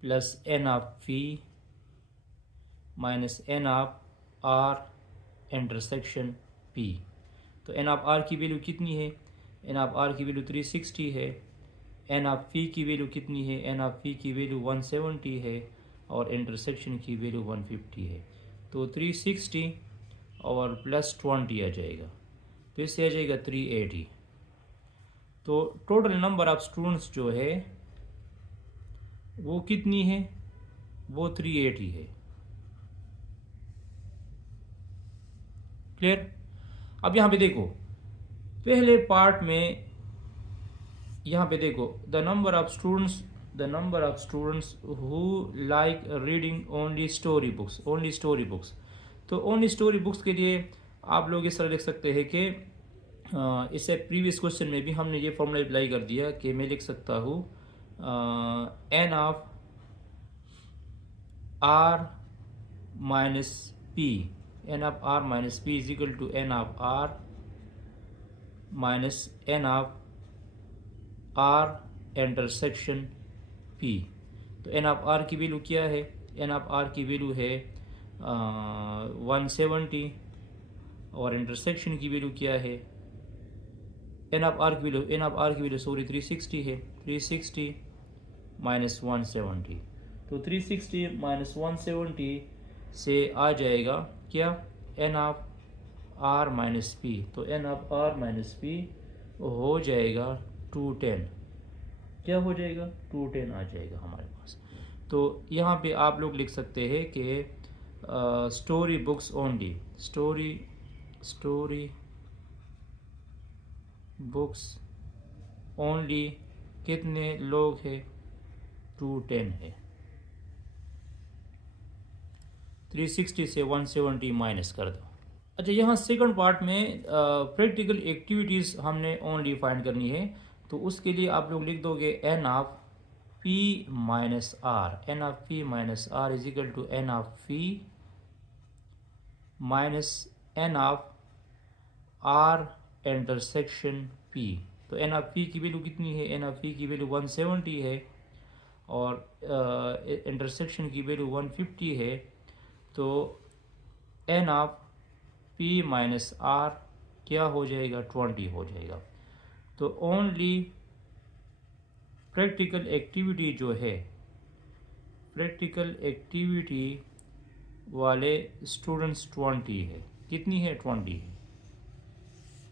plus N of P minus N of R intersection P. तो एन ऑफ आर की वैल्यू कितनी है? एन ऑफ आर की वैल्यू 360 है। एन ऑफ फी की वैल्यू कितनी है? एन ऑफ फी की वैल्यू 170 है और इंटरसेक्शन की वैल्यू 150 है। तो 360 और प्लस 20 आ जाएगा, तो इससे आ जाएगा 380। तो टोटल नंबर ऑफ स्टूडेंट्स जो है वो कितनी है? वो 380 है। क्लियर? अब यहाँ पे देखो, पहले पार्ट में यहाँ पे देखो, the number of students who like reading only story books. तो ओनली स्टोरी बुक्स के लिए आप लोग इस तरह लिख सकते हैं कि इससे प्रीवियस क्वेश्चन में भी हमने ये फॉर्मूला अप्लाई कर दिया कि मैं लिख सकता हूँ N of R minus P, n of R minus P is equal to N of R minus N of R intersection P. तो एन ऑफ आर की वैल्यू क्या है? एन ऑफ आर की वैल्यू है 170 और इंटरसेक्शन की value क्या है? एन ऑफ आर की वैल्यू 360 है। 360 माइनस 170, तो 360 माइनस 170 से आ जाएगा क्या? N of R minus P, तो N of R minus P हो जाएगा 210। क्या हो जाएगा? 210 आ जाएगा हमारे पास। तो यहाँ पे आप लोग लिख सकते हैं कि story books only, story books only कितने लोग हैं? 210 है। 360 से 170 माइनस कर दो। अच्छा, यहाँ सेकंड पार्ट में प्रैक्टिकल एक्टिविटीज़ हमने ओनली फाइंड करनी है, तो उसके लिए आप लोग लिख दोगे N of P minus R, n of P minus R is equal to N of P minus N of R intersection P. तो एन ऑफ पी की वैल्यू कितनी है? एन ऑफ पी की वैल्यू 170 है और इंटरसेक्शन की value 150 है। तो N of P minus are क्या हो जाएगा? 20 हो जाएगा। तो ओनली प्रैक्टिकल एक्टिविटी जो है, प्रैक्टिकल एक्टिविटी वाले स्टूडेंट्स 20 है। कितनी है? 20 है।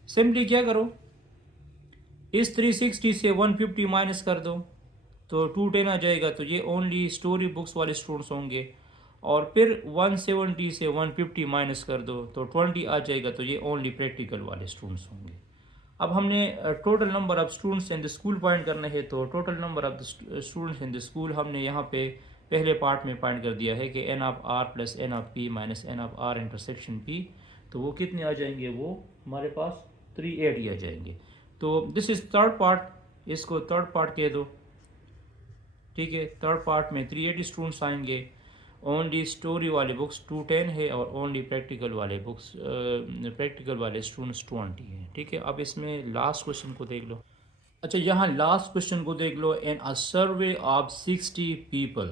सिंपली क्या करो, इस 360 से 150 माइनस कर दो तो 210 आ जाएगा। तो ये ओनली स्टोरी बुक्स वाले स्टूडेंट्स होंगे। और फिर 170 से 150 माइनस कर दो तो 20 आ जाएगा। तो ये ओनली प्रैक्टिकल वाले स्टूडेंट्स होंगे। अब हमने total number of students in the school find करना है। तो total number of the students in the school हमने यहाँ पे पहले पार्ट में फाइंड कर दिया है कि N of R plus N of P minus N of R intersection P. तो वो कितने आ जाएंगे? वो हमारे पास 380 आ जाएंगे। तो दिस इज थर्ड पार्ट, इसको थर्ड पार्ट कह दो। ठीक है, थर्ड पार्ट में 380 स्टूडेंट्स आएंगे। ओनली स्टोरी वाले बुक्स 210 है और ओनली प्रैक्टिकल वाले बुक्स प्रैक्टिकल वाले स्टूडेंट्स 20 है। ठीक है, अब इसमें लास्ट क्वेश्चन को देख लो। अच्छा, यहाँ लास्ट क्वेश्चन को देख लो। In a survey of 60 people,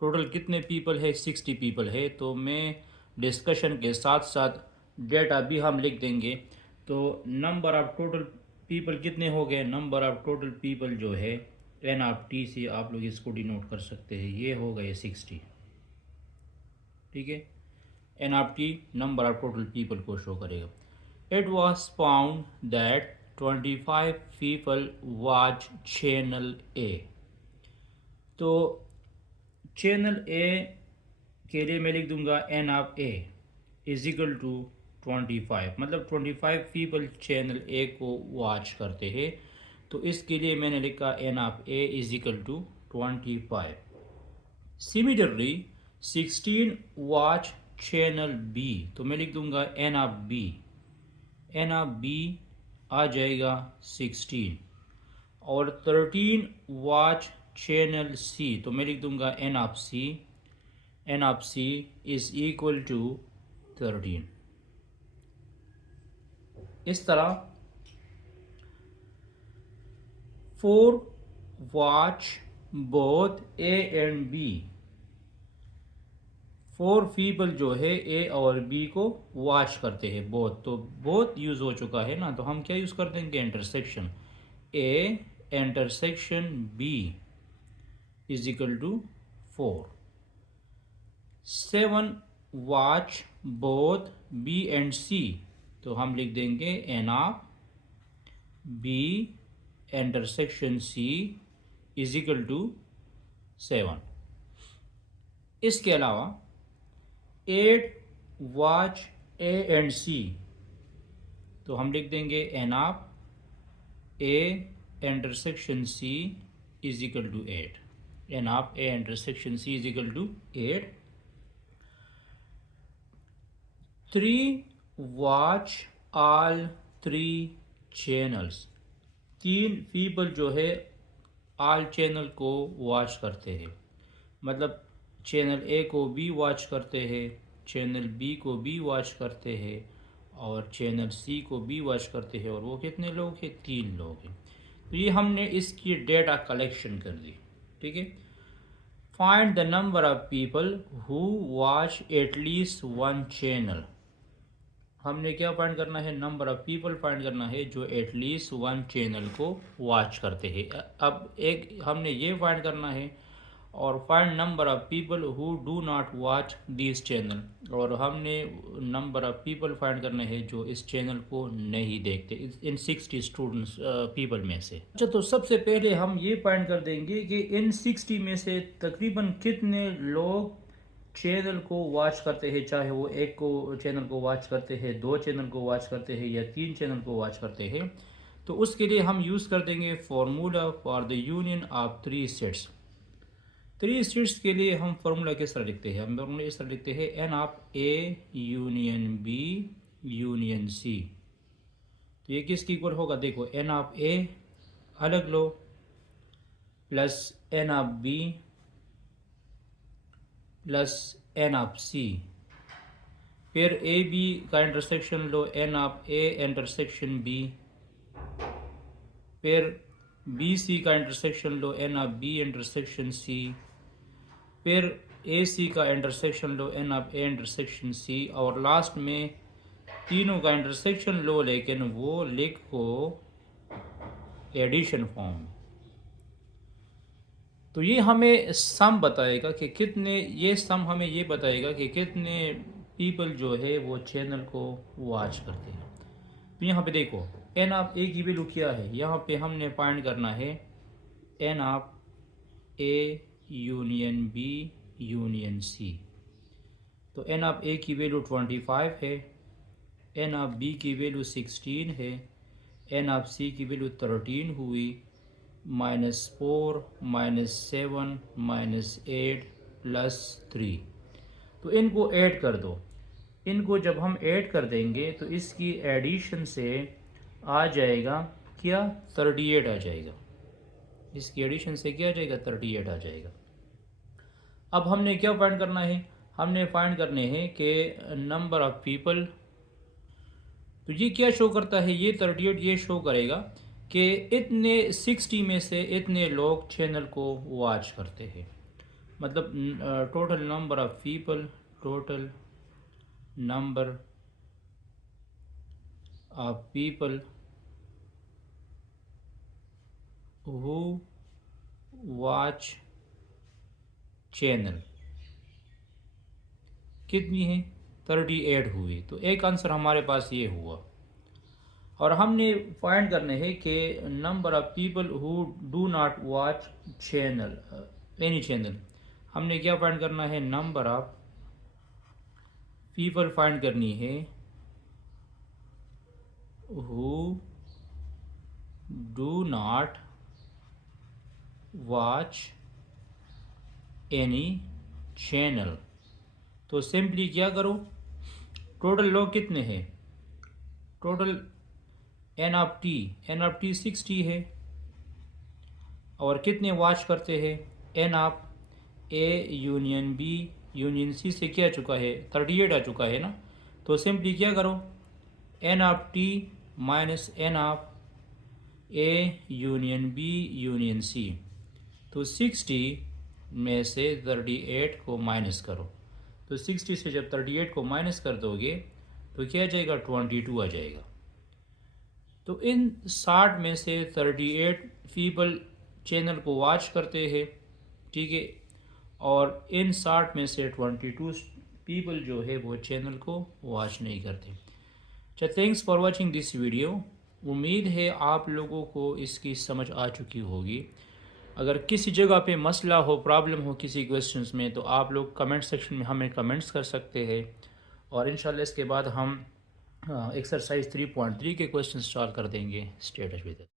total कितने पीपल है? 60 पीपल है। तो मैं डिस्कशन के साथ साथ डेटा भी हम लिख देंगे। तो नंबर ऑफ टोटल पीपल कितने हो गए? नंबर ऑफ टोटल पीपल जो है एन ऑफ टी से आप लोग इसको डिनोट कर सकते हैं, ये हो गए 60। ठीक है, N of T number of total people को शो करेगा। It was found that 25 people watch channel A. तो चैनल ए के लिए मैं लिख दूंगा N of A is equal to 25, मतलब 25 पीपल चैनल ए को वॉच करते हैं। तो इसके लिए मैंने लिखा n of A is equal to 25। Similarly 16 watch channel B, तो मैं लिख दूंगा N of B, n of B आ जाएगा 16। और 13 वॉच चैनल सी, तो मैं लिख दूंगा N of C, N of C is equal to 13। इस तरह 4 watch both A and B, 4 people जो है ए और बी को वॉच करते हैं बोथ। तो बोथ यूज हो चुका है ना, तो हम क्या यूज कर देंगे? Intersection A intersection B is equal to 4। 7 watch both B and C, तो हम लिख देंगे N of B intersection C is equal to 7। इसके अलावा 8 वॉच ए एंड सी, तो हम लिख देंगे N of A intersection C is equal to 8, n of A intersection C is equal to 8। 3 watch all 3 channels, 3 people जो है all channel को watch करते हैं, मतलब चैनल ए को भी वॉच करते हैं, चैनल बी को भी वॉच करते हैं और चैनल सी को भी वॉच करते हैं। और वो कितने लोग हैं? 3 लोग हैं। तो ये हमने इसकी डेटा कलेक्शन कर दी। ठीक है, find the number of people who watch at least 1 channel. हमने क्या फाइंड करना है? नंबर ऑफ पीपल फाइंड करना है जो एटलीस्ट 1 चैनल को वॉच करते हैं। अब एक हमने ये फाइंड करना है और find number of people who do not watch this channel, और हमने नंबर ऑफ़ पीपल फाइंड करने हैं जो इस चैनल को नहीं देखते इन 60 स्टूडेंट्स पीपल में से। अच्छा, तो सबसे पहले हम ये फाइंड कर देंगे कि इन 60 में से तकरीबन कितने लोग चैनल को वॉच करते हैं, चाहे वो एक को चैनल को वॉच करते हैं, 2 चैनल को वॉच करते हैं या 3 चैनल को वॉच करते हैं। तो उसके लिए हम यूज़ कर देंगे formula for the union of 3 sets. 3 sets के लिए हम फार्मूला किस तरह लिखते हैं? हम फार्मूला इस तरह लिखते हैं N of A union B union C. तो ये किसकी इक्वल होगा? देखो, एन ऑफ ए अलग लो plus N of B plus N of C, फिर ए बी का इंटरसेक्शन लो, n of A intersection B, फिर बी सी का इंटरसेक्शन लो, n of B intersection C, फिर ए सी का इंटरसेक्शन लो, n of A intersection C, और लास्ट में तीनों का इंटरसेक्शन लो, लेकिन वो लिखो एडिशन फॉर्म। तो ये हमें सम बताएगा कि कितने, ये सम हमें ये बताएगा कि कितने पीपल जो है वो चैनल को वॉच करते हैं। तो यहाँ पे देखो, एन ऑफ ए की वैल्यू क्या है? यहाँ पे हमने फाइंड करना है N of A union B union C. तो एन ऑफ ए की वैल्यू 25 है, एन ऑफ बी की वैल्यू 16 है, एन ऑफ सी की वैल्यू 13 हुई, -4 -7 -8 +3। तो इनको ऐड कर दो। इनको जब हम ऐड कर देंगे तो इसकी एडिशन से आ जाएगा क्या? 38 आ जाएगा। इसकी एडिशन से क्या आ जाएगा? 38 आ जाएगा। अब हमने क्या फाइंड करना है? हमने फाइंड करने हैं कि नंबर ऑफ पीपल। तो ये क्या शो करता है? ये 38 ये शो करेगा कि इतने 60 में से इतने लोग चैनल को वॉच करते हैं। मतलब total number of people, total number of people who watch channel कितनी है? 38 हुई। तो एक आंसर हमारे पास ये हुआ। और हमने फाइंड करने हैं कि number of people who do not watch channel, any channel. हमने क्या फाइंड करना है? नंबर ऑफ पीपल फाइंड करनी है who do not watch any channel. तो सिंपली क्या करो, टोटल लोग कितने हैं? टोटल एन ऑफ टी 60 है, और कितने वॉच करते हैं? N of A union B union C से क्या चुका है? 38 आ चुका है ना। तो सिंपली क्या करो, N of T minus N of A union B union C. तो 60 में से 38 को माइनस करो। तो 60 से जब 38 को माइनस कर दोगे तो क्या आ जाएगा? 22 आ जाएगा। तो इन 60 में से 38 पीपल चैनल को वॉच करते हैं, ठीक है, और इन 60 में से 22 पीपल जो है वो चैनल को वॉच नहीं करते। अच्छा, thanks for watching this video. उम्मीद है आप लोगों को इसकी समझ आ चुकी होगी। अगर किसी जगह पे मसला हो, प्रॉब्लम हो किसी क्वेश्चंस में, तो आप लोग कमेंट सेक्शन में हमें कमेंट्स कर सकते हैं, और इंशाल्लाह इसके बाद हम एक्सरसाइज 3.3 के क्वेश्चन सॉल्व कर देंगे। Stay touch with us.